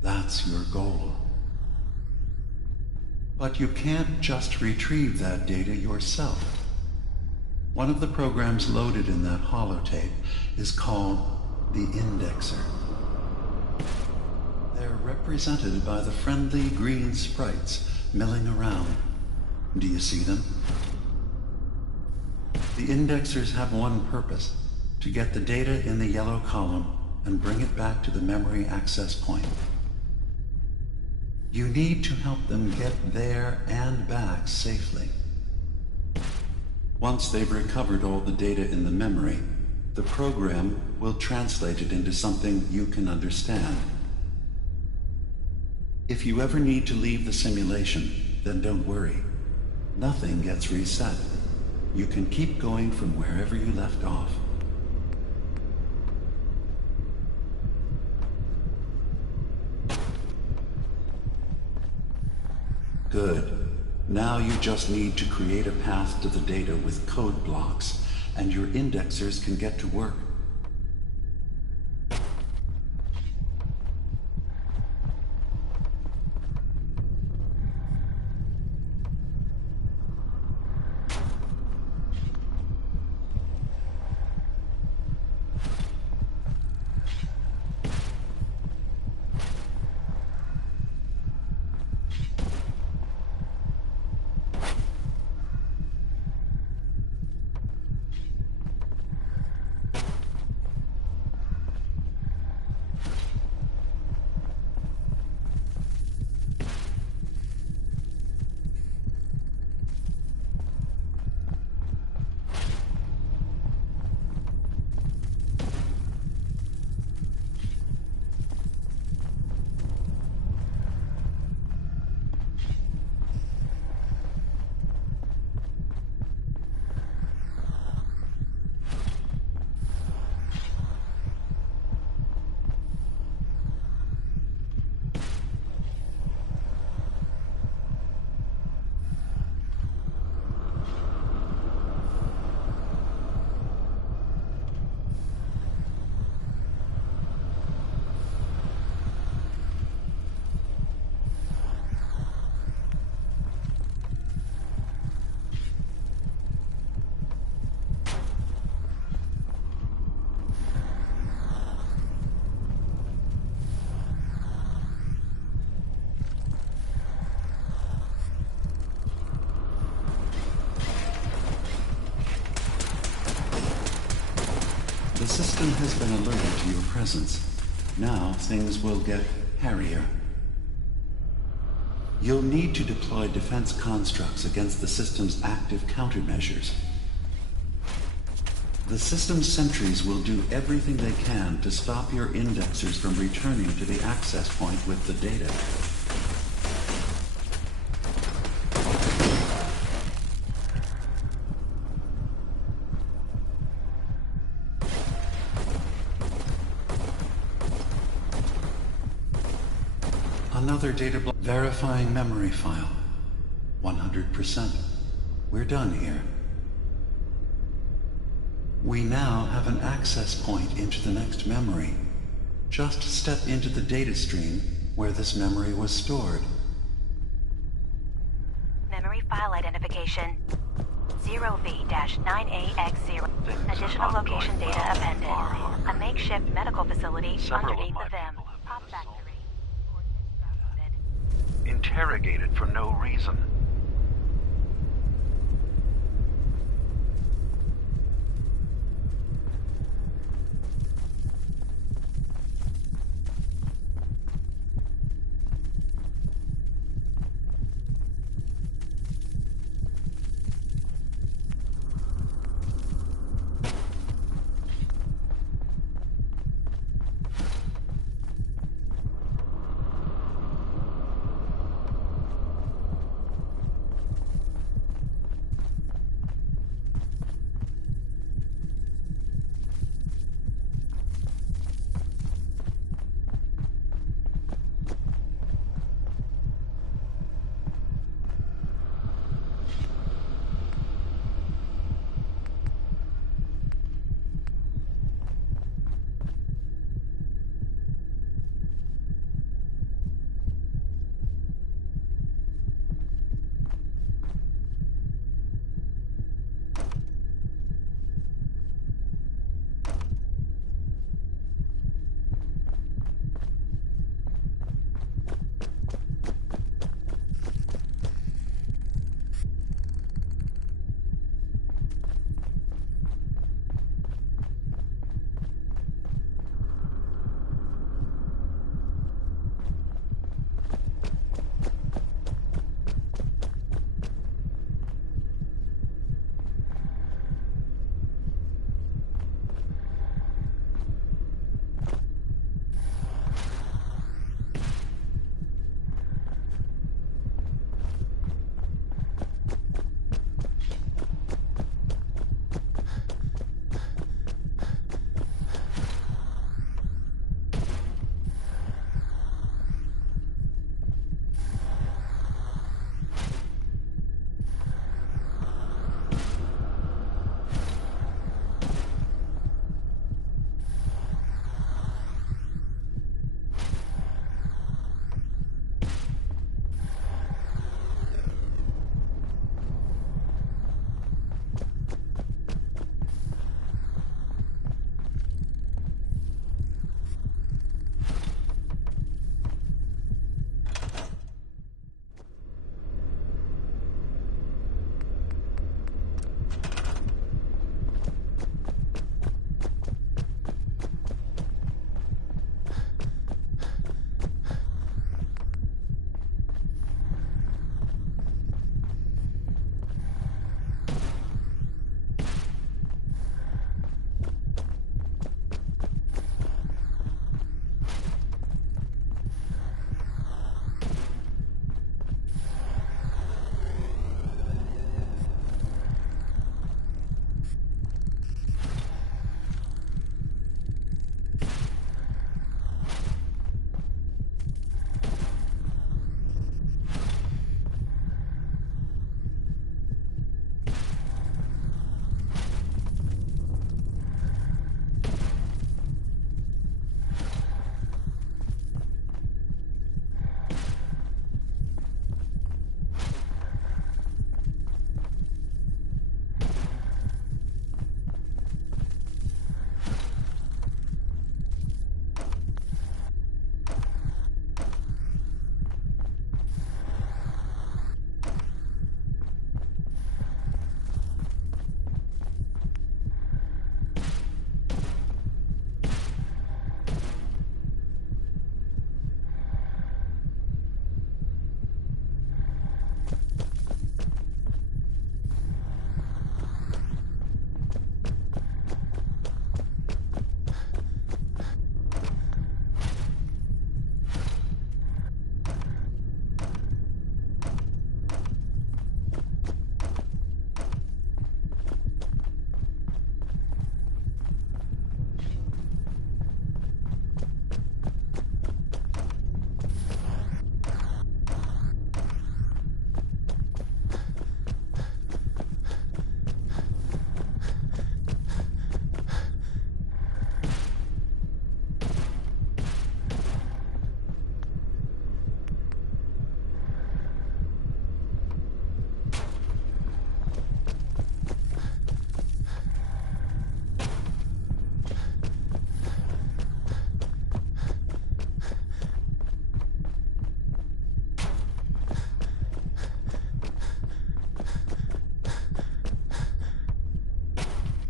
That's your goal. But you can't just retrieve that data yourself. One of the programs loaded in that holotape is called the Indexer. They're represented by the friendly green sprites milling around. Do you see them? The Indexers have one purpose: to get the data in the yellow column and bring it back to the memory access point. You need to help them get there and back safely. Once they've recovered all the data in the memory, the program will translate it into something you can understand. If you ever need to leave the simulation, then don't worry. Nothing gets reset. You can keep going from wherever you left off. Good. Now you just need to create a path to the data with code blocks, and your indexers can get to work. The system has been alerted to your presence. Now things will get hairier. You'll need to deploy defense constructs against the system's active countermeasures. The system's sentries will do everything they can to stop your indexers from returning to the access point with the data. Another data block. Verifying memory file. 100%. We're done here. We now have an access point into the next memory. Just step into the data stream where this memory was stored. Memory file identification 0V-9AX0. Additional location data appended. A makeshift medical facility underneath the VIM. Pop factory. Interrogated for no reason.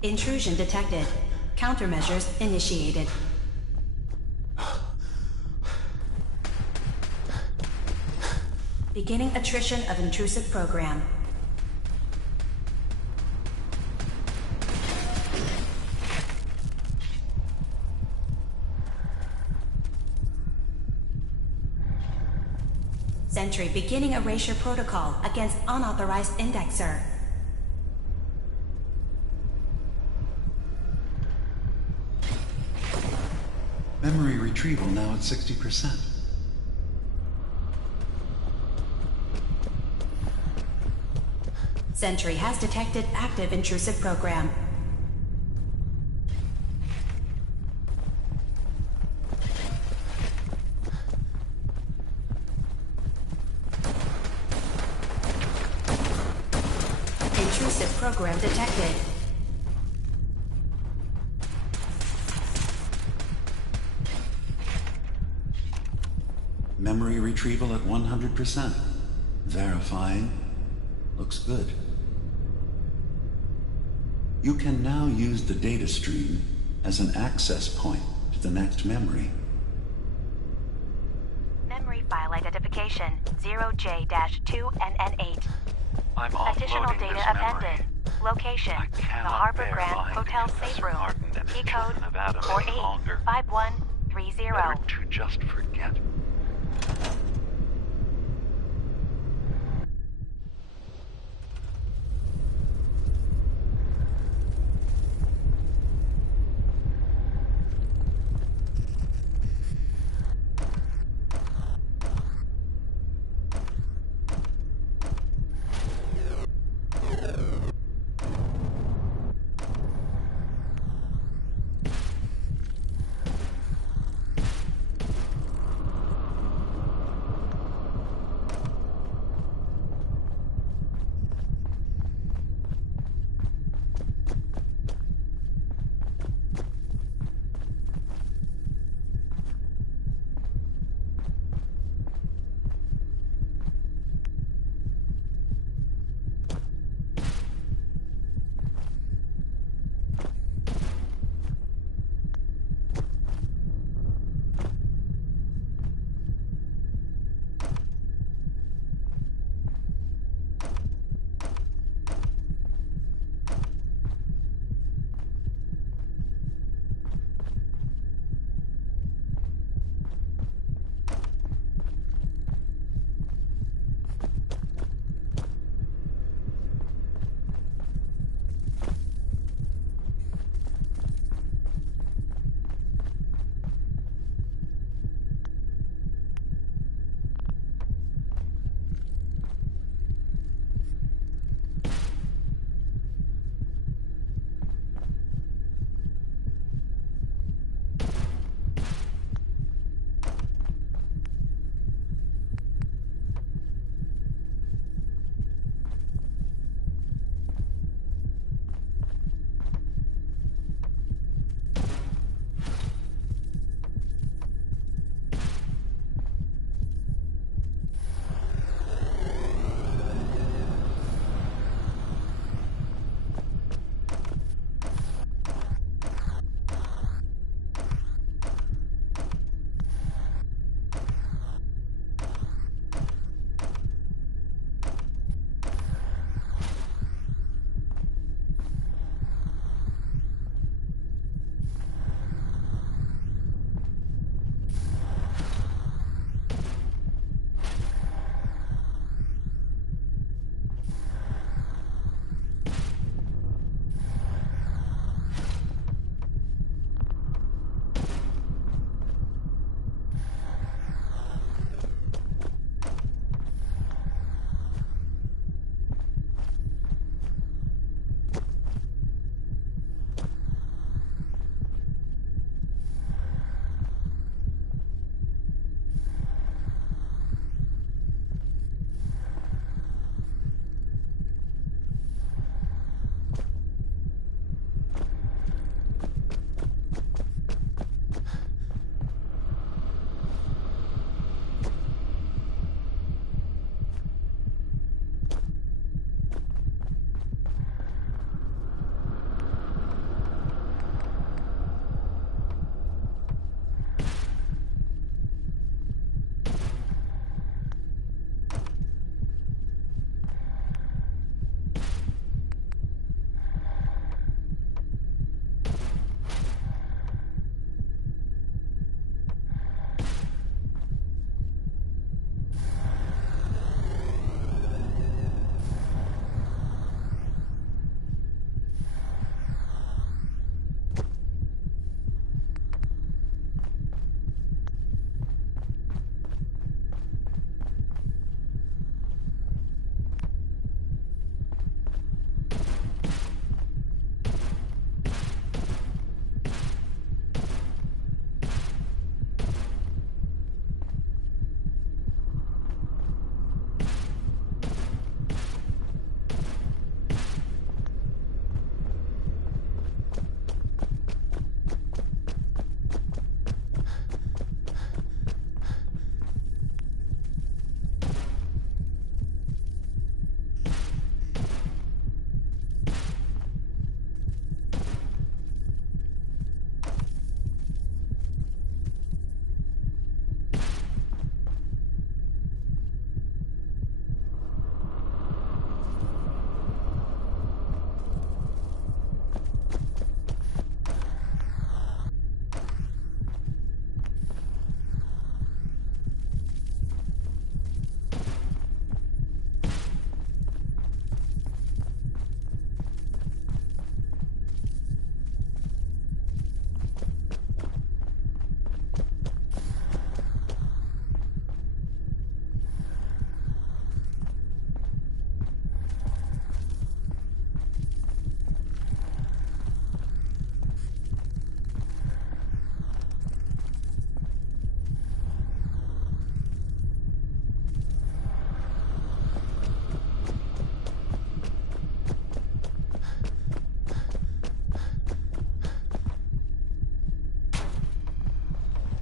Intrusion detected. Countermeasures initiated. Beginning attrition of intrusive program. Sentry beginning erasure protocol against unauthorized indexer. Memory retrieval now at 60%. Sentry has detected active intrusive program. Intrusive program detected. Memory retrieval at 100%. Verifying. Looks good. You can now use the data stream as an access point to the next memory. Memory file identification 0J-2NN8. I'm offloading Additional data this appended. memory. Location: the Harbor Grand Hotel safe room. Key code 485130. Better to just forget.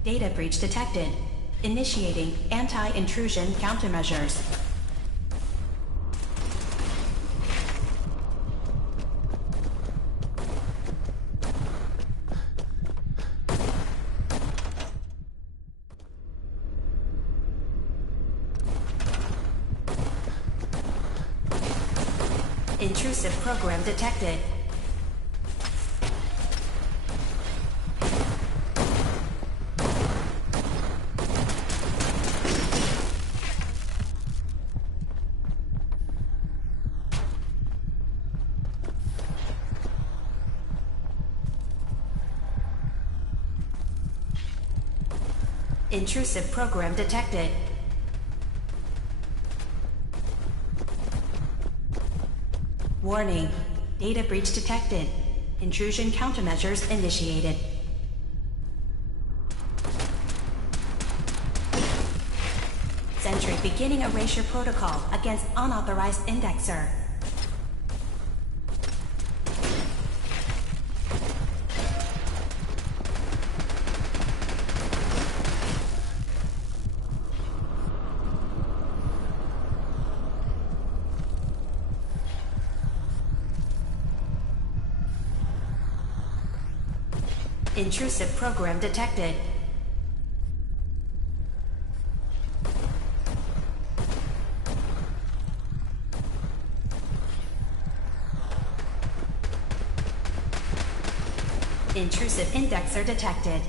Data breach detected. Initiating anti-intrusion countermeasures. Intrusive program detected. Intrusive program detected. Warning. Data breach detected. Intrusion countermeasures initiated. Sentry beginning erasure protocol against unauthorized indexer. Intrusive program detected. Intrusive indexer detected.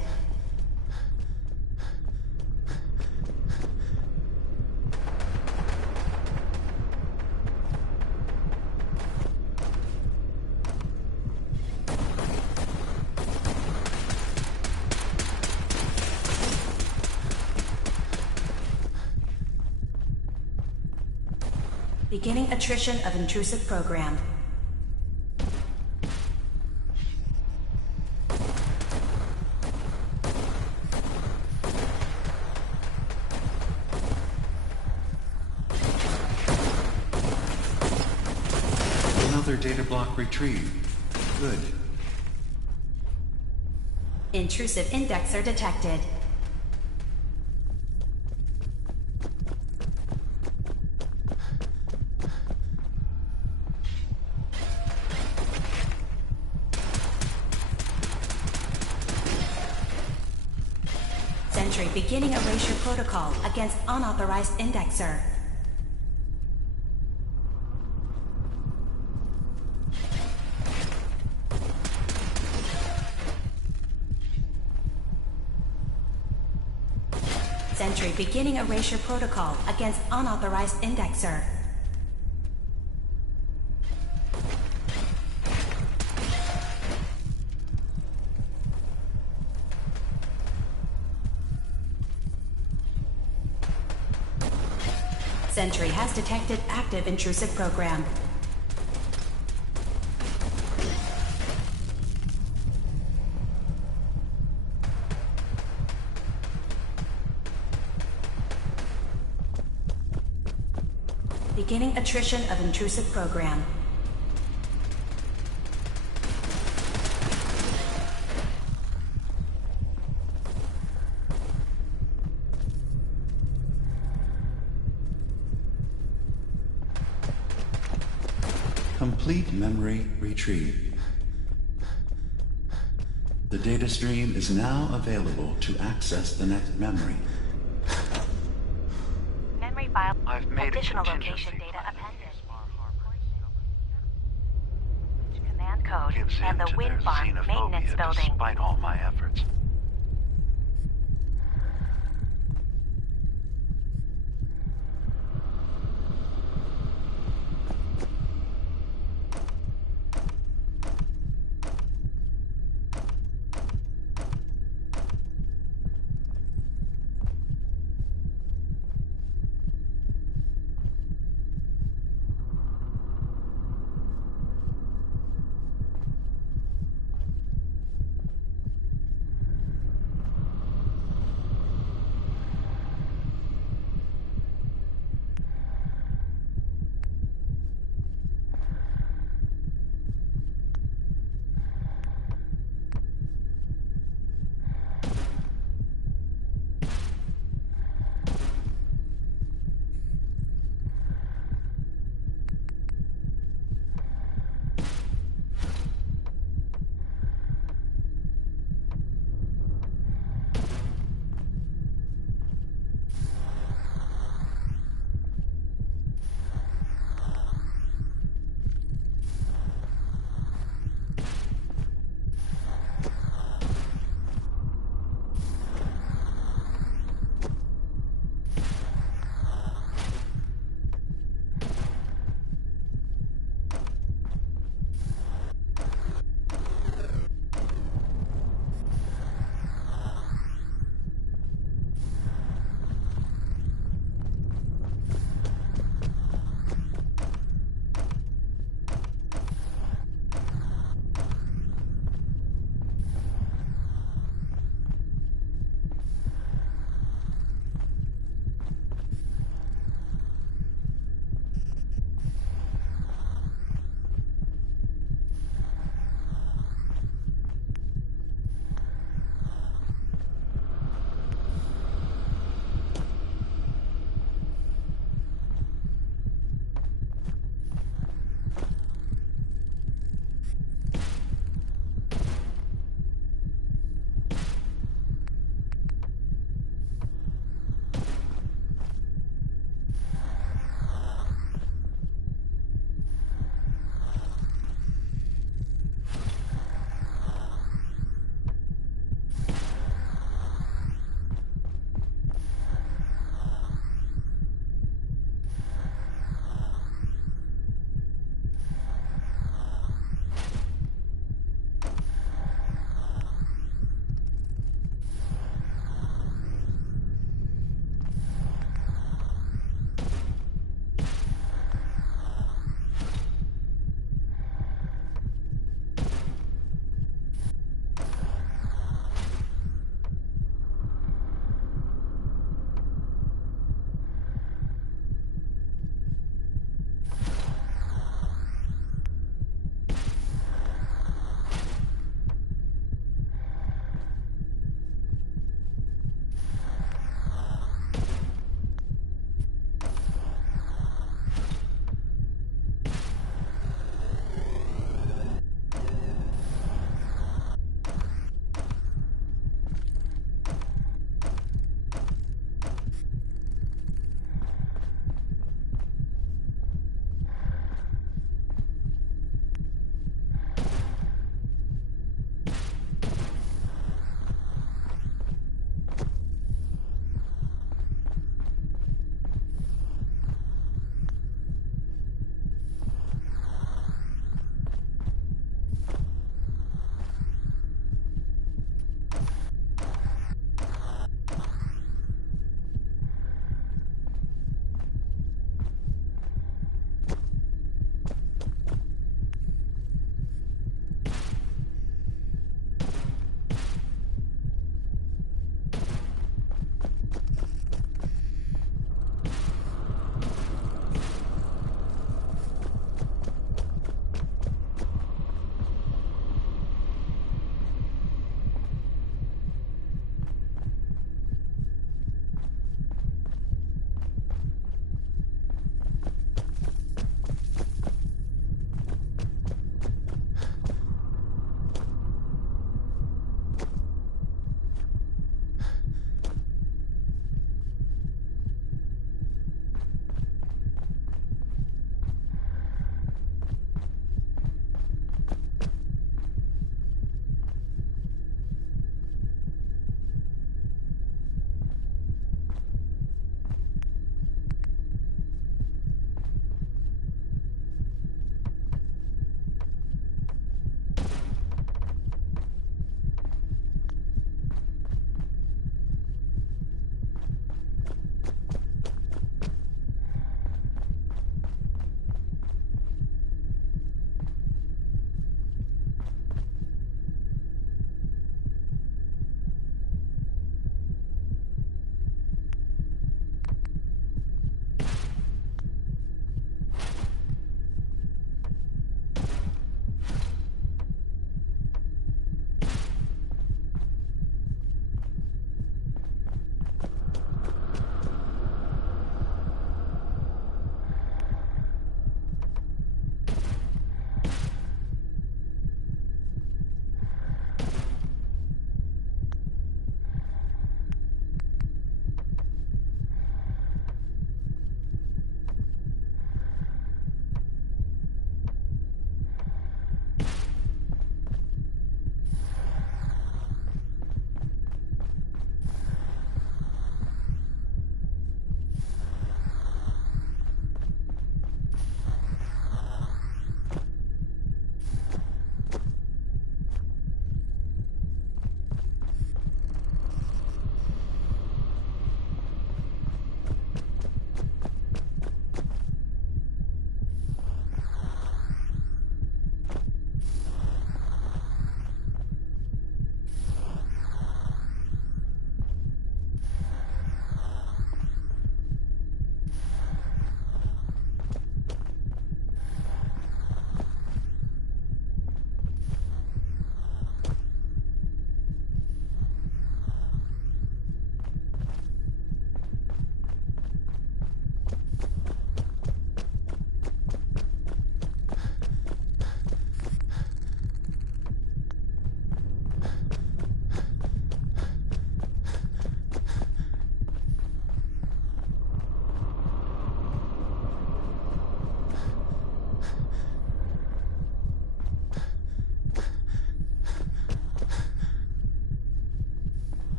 Beginning attrition of intrusive program. Another data block retrieved. Good. Intrusive indexer detected. Sentry beginning erasure protocol against unauthorized indexer. Sentry beginning erasure protocol against unauthorized indexer. Sentry has detected active intrusive program. Beginning attrition of intrusive program. Complete memory retrieved. The data stream is now available to access the next memory. Memory file. I've made additional a location data appended. Command code Gives and in the to wind their farm maintenance xenophobia building. despite all my efforts.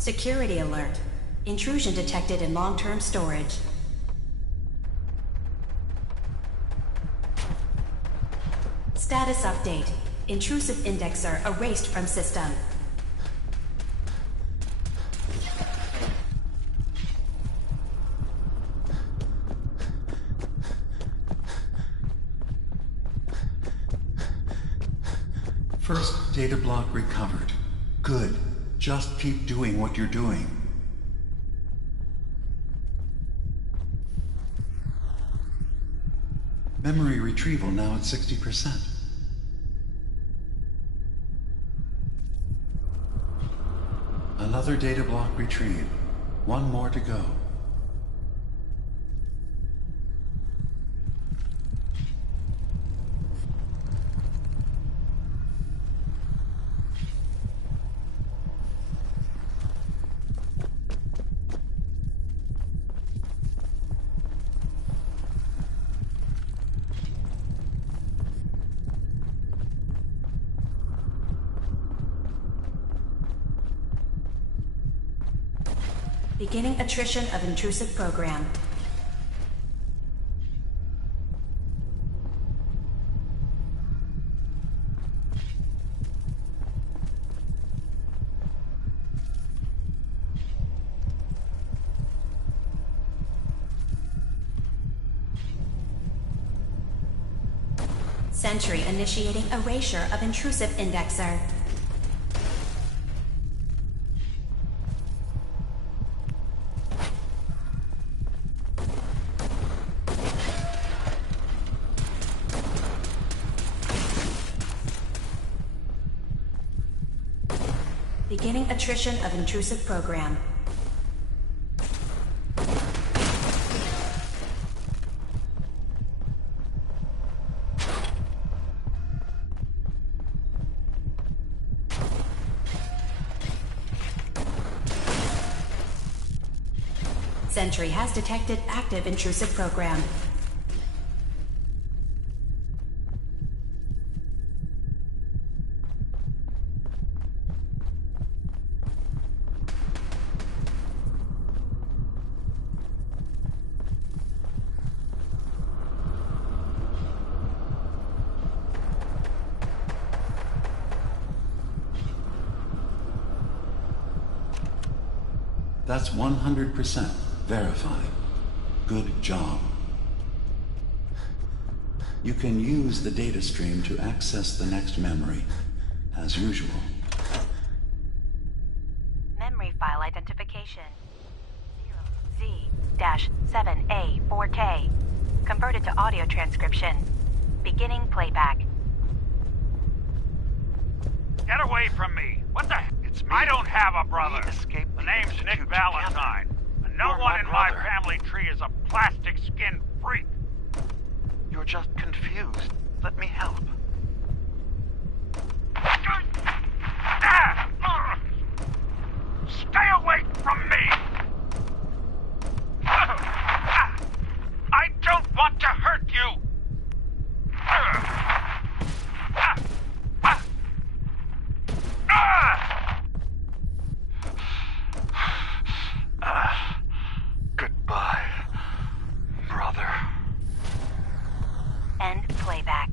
Security alert. Intrusion detected in long-term storage. Status update. Intrusive indexer erased from system. First data block recovered. Good. Just keep doing what you're doing. Memory retrieval now at 60%. Another data block retrieved. One more to go. Beginning attrition of intrusive program. Sentry initiating erasure of intrusive indexer. Beginning attrition of intrusive program. Sentry has detected active intrusive program. That's 100% verified. Good job. You can use the data stream to access the next memory, as usual. Memory file identification. 0Z-7A4K. Converted to audio transcription. Beginning playback. Get away from me! What the heck? It's me. I don't have a brother. The name's Nick Valentine. And no one in my family tree is a plastic-skinned freak. You're just confused. Let me help. Stay away from me! I don't want to hurt you! Goodbye, brother. End playback.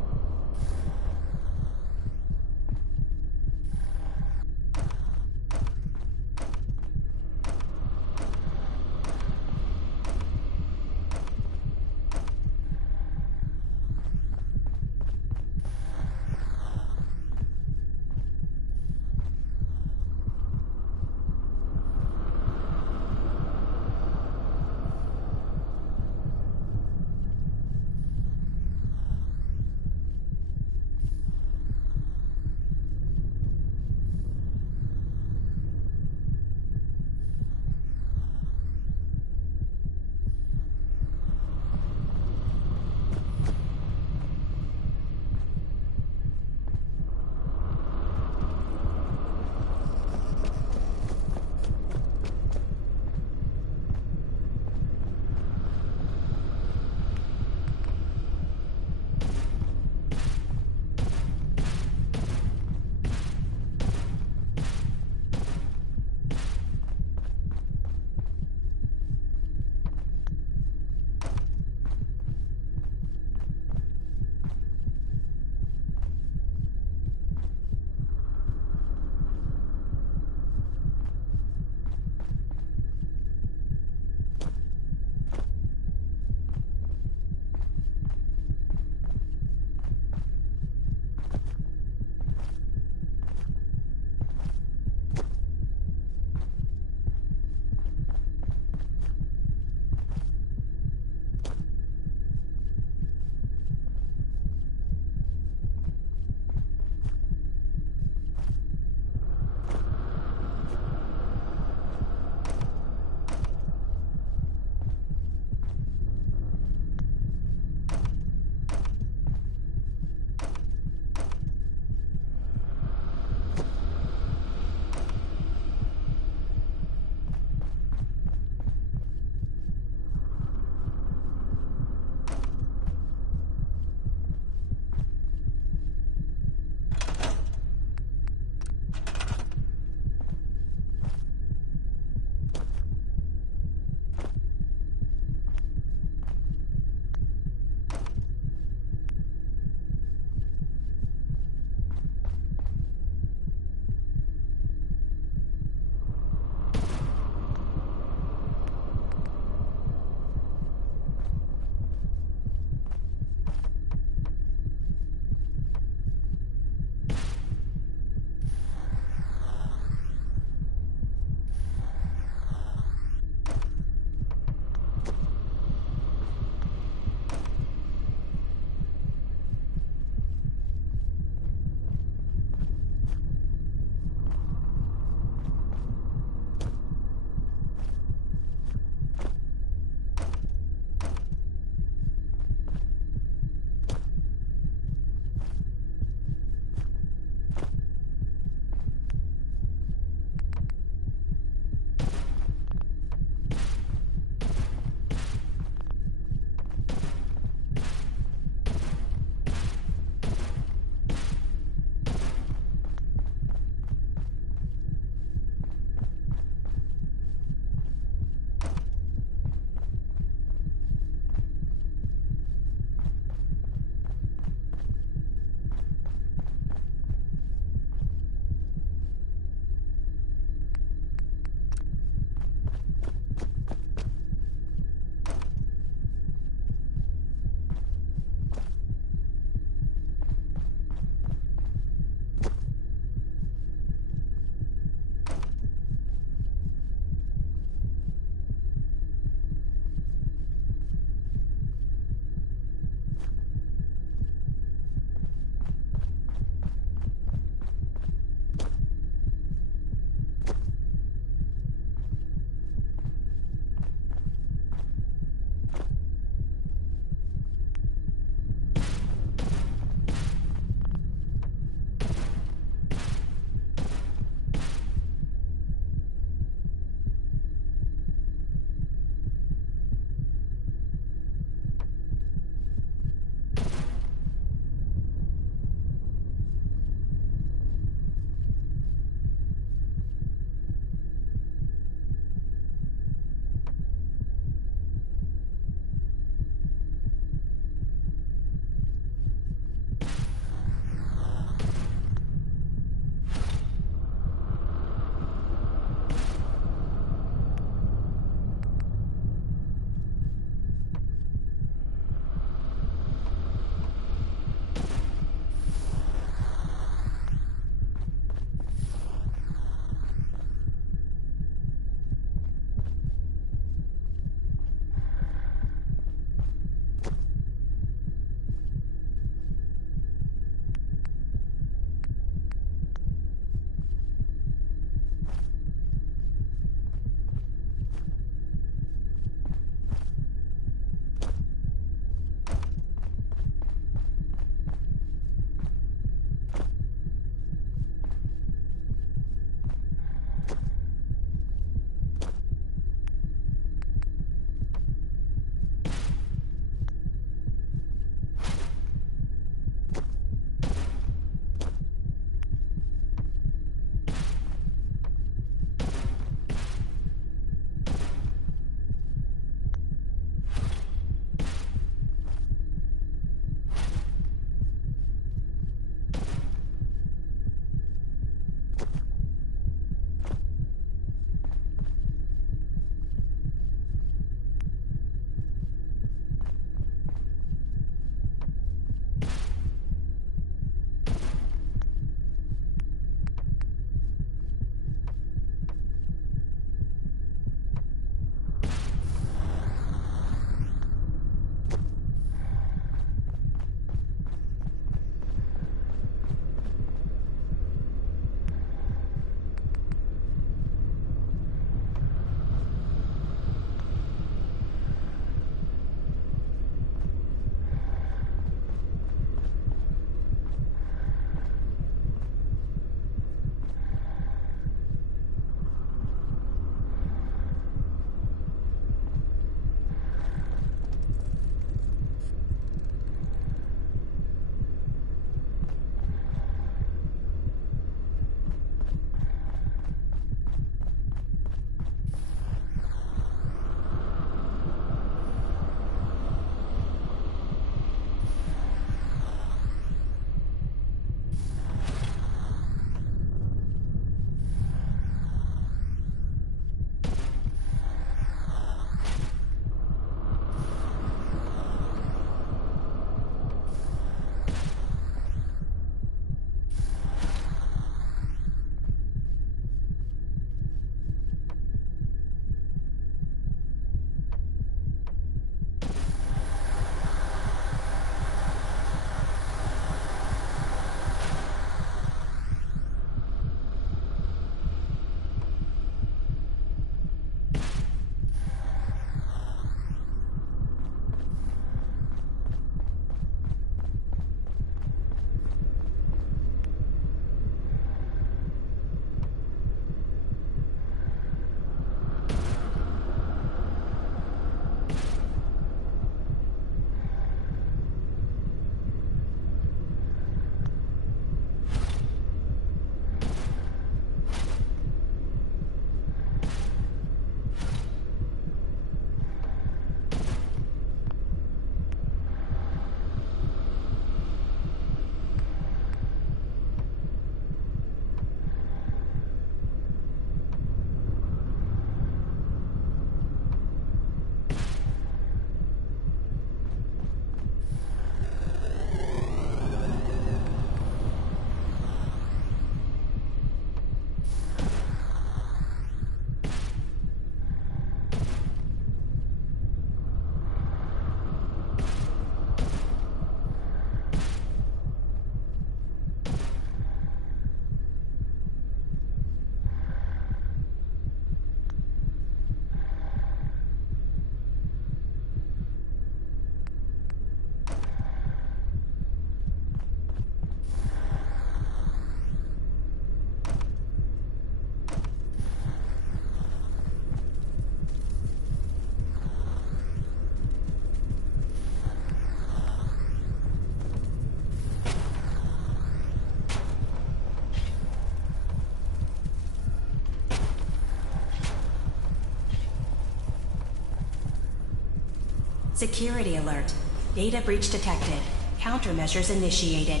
Security alert. Data breach detected. Countermeasures initiated.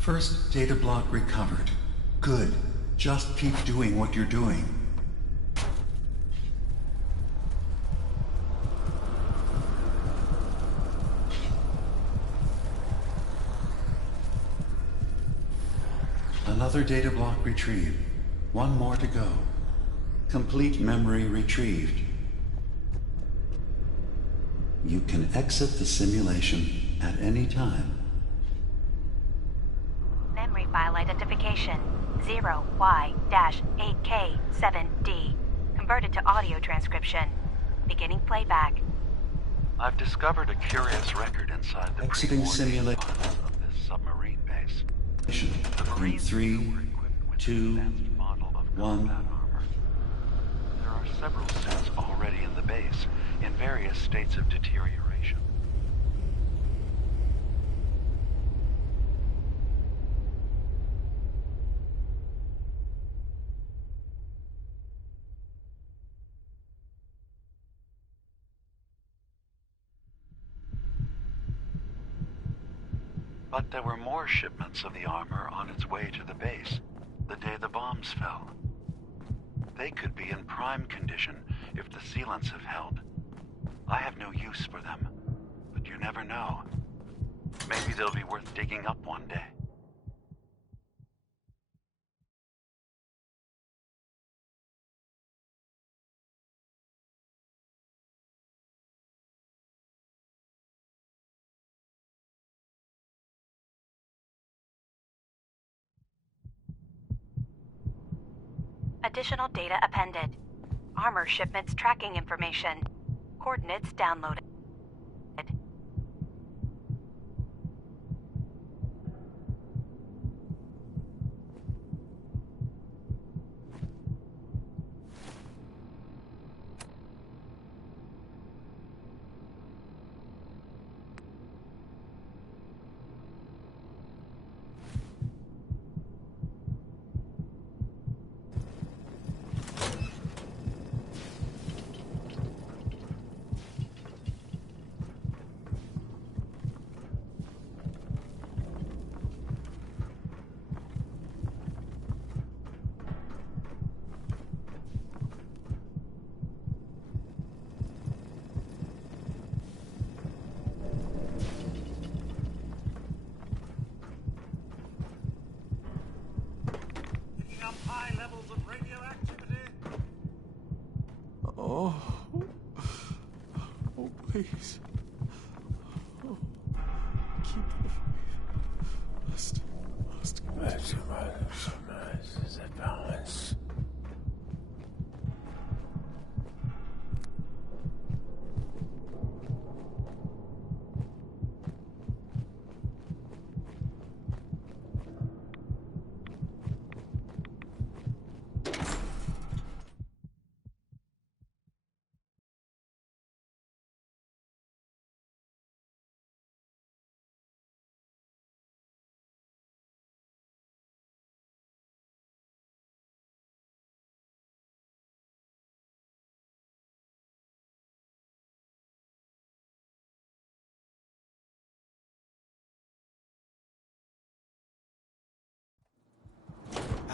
First data block recovered. Good. Just keep doing what you're doing. Another data block retrieved. One more to go. Complete memory retrieved. You can exit the simulation at any time. Memory file identification 0Y-8K7D. Converted to audio transcription. Beginning playback. I've discovered a curious record inside the exiting simulation of this submarine base. In 3, 2, 1. There are several suits already in the base, in various states of deterioration. But there were more shipments of the armor on its way to the base the day the bombs fell. They could be in prime condition if the sealants have held. I have no use for them, but you never know. Maybe they'll be worth digging up one day. Additional data appended. Armor shipments tracking information. Coordinates downloaded. Oh. Oh, please. Oh. Keep the faith. Must balance.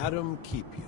Adam keep you.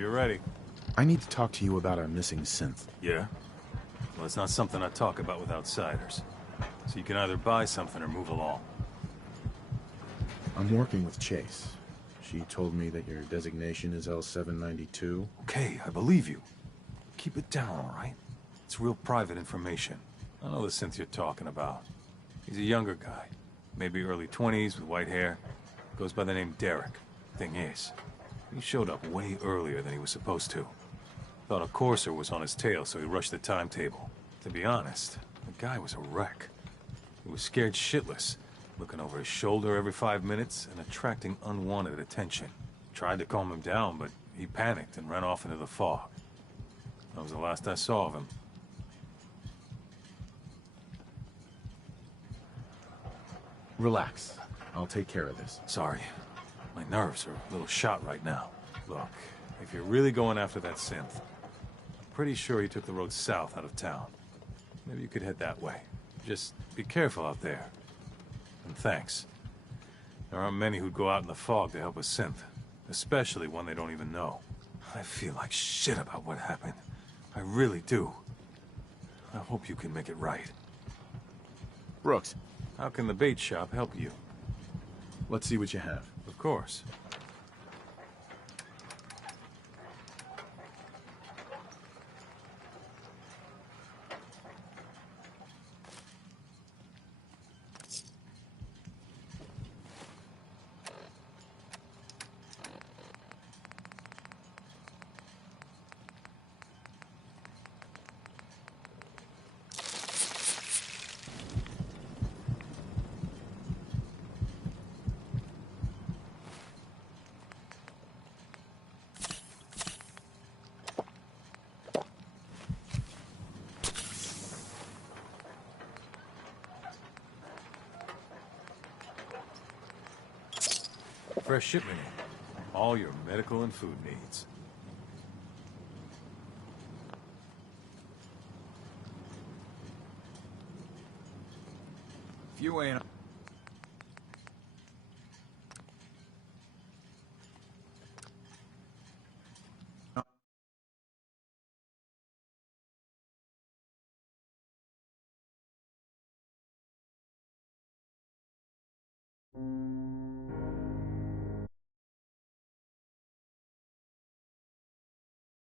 you're ready. I need to talk to you about a missing synth. Yeah? Well, it's not something I talk about with outsiders. So you can either buy something or move along. I'm working with Chase. She told me that your designation is L792. Okay, I believe you. Keep it down, all right? It's real private information. I know the synth you're talking about. He's a younger guy. Maybe early 20s with white hair. Goes by the name Derek. Thing is, he showed up way earlier than he was supposed to. Thought a courser was on his tail, so he rushed the timetable. To be honest, the guy was a wreck. He was scared shitless, looking over his shoulder every 5 minutes and attracting unwanted attention. Tried to calm him down, but he panicked and ran off into the fog. That was the last I saw of him. Relax. I'll take care of this. Sorry. My nerves are a little shot right now. Look, if you're really going after that synth, I'm pretty sure he took the road south out of town. Maybe you could head that way. Just be careful out there. And thanks. There aren't many who'd go out in the fog to help a synth, especially one they don't even know. I feel like shit about what happened. I really do. I hope you can make it right. Brooks. How can the bait shop help you? Let's see what you have. Of course. Fresh shipment in. All your medical and food needs. If you ain't...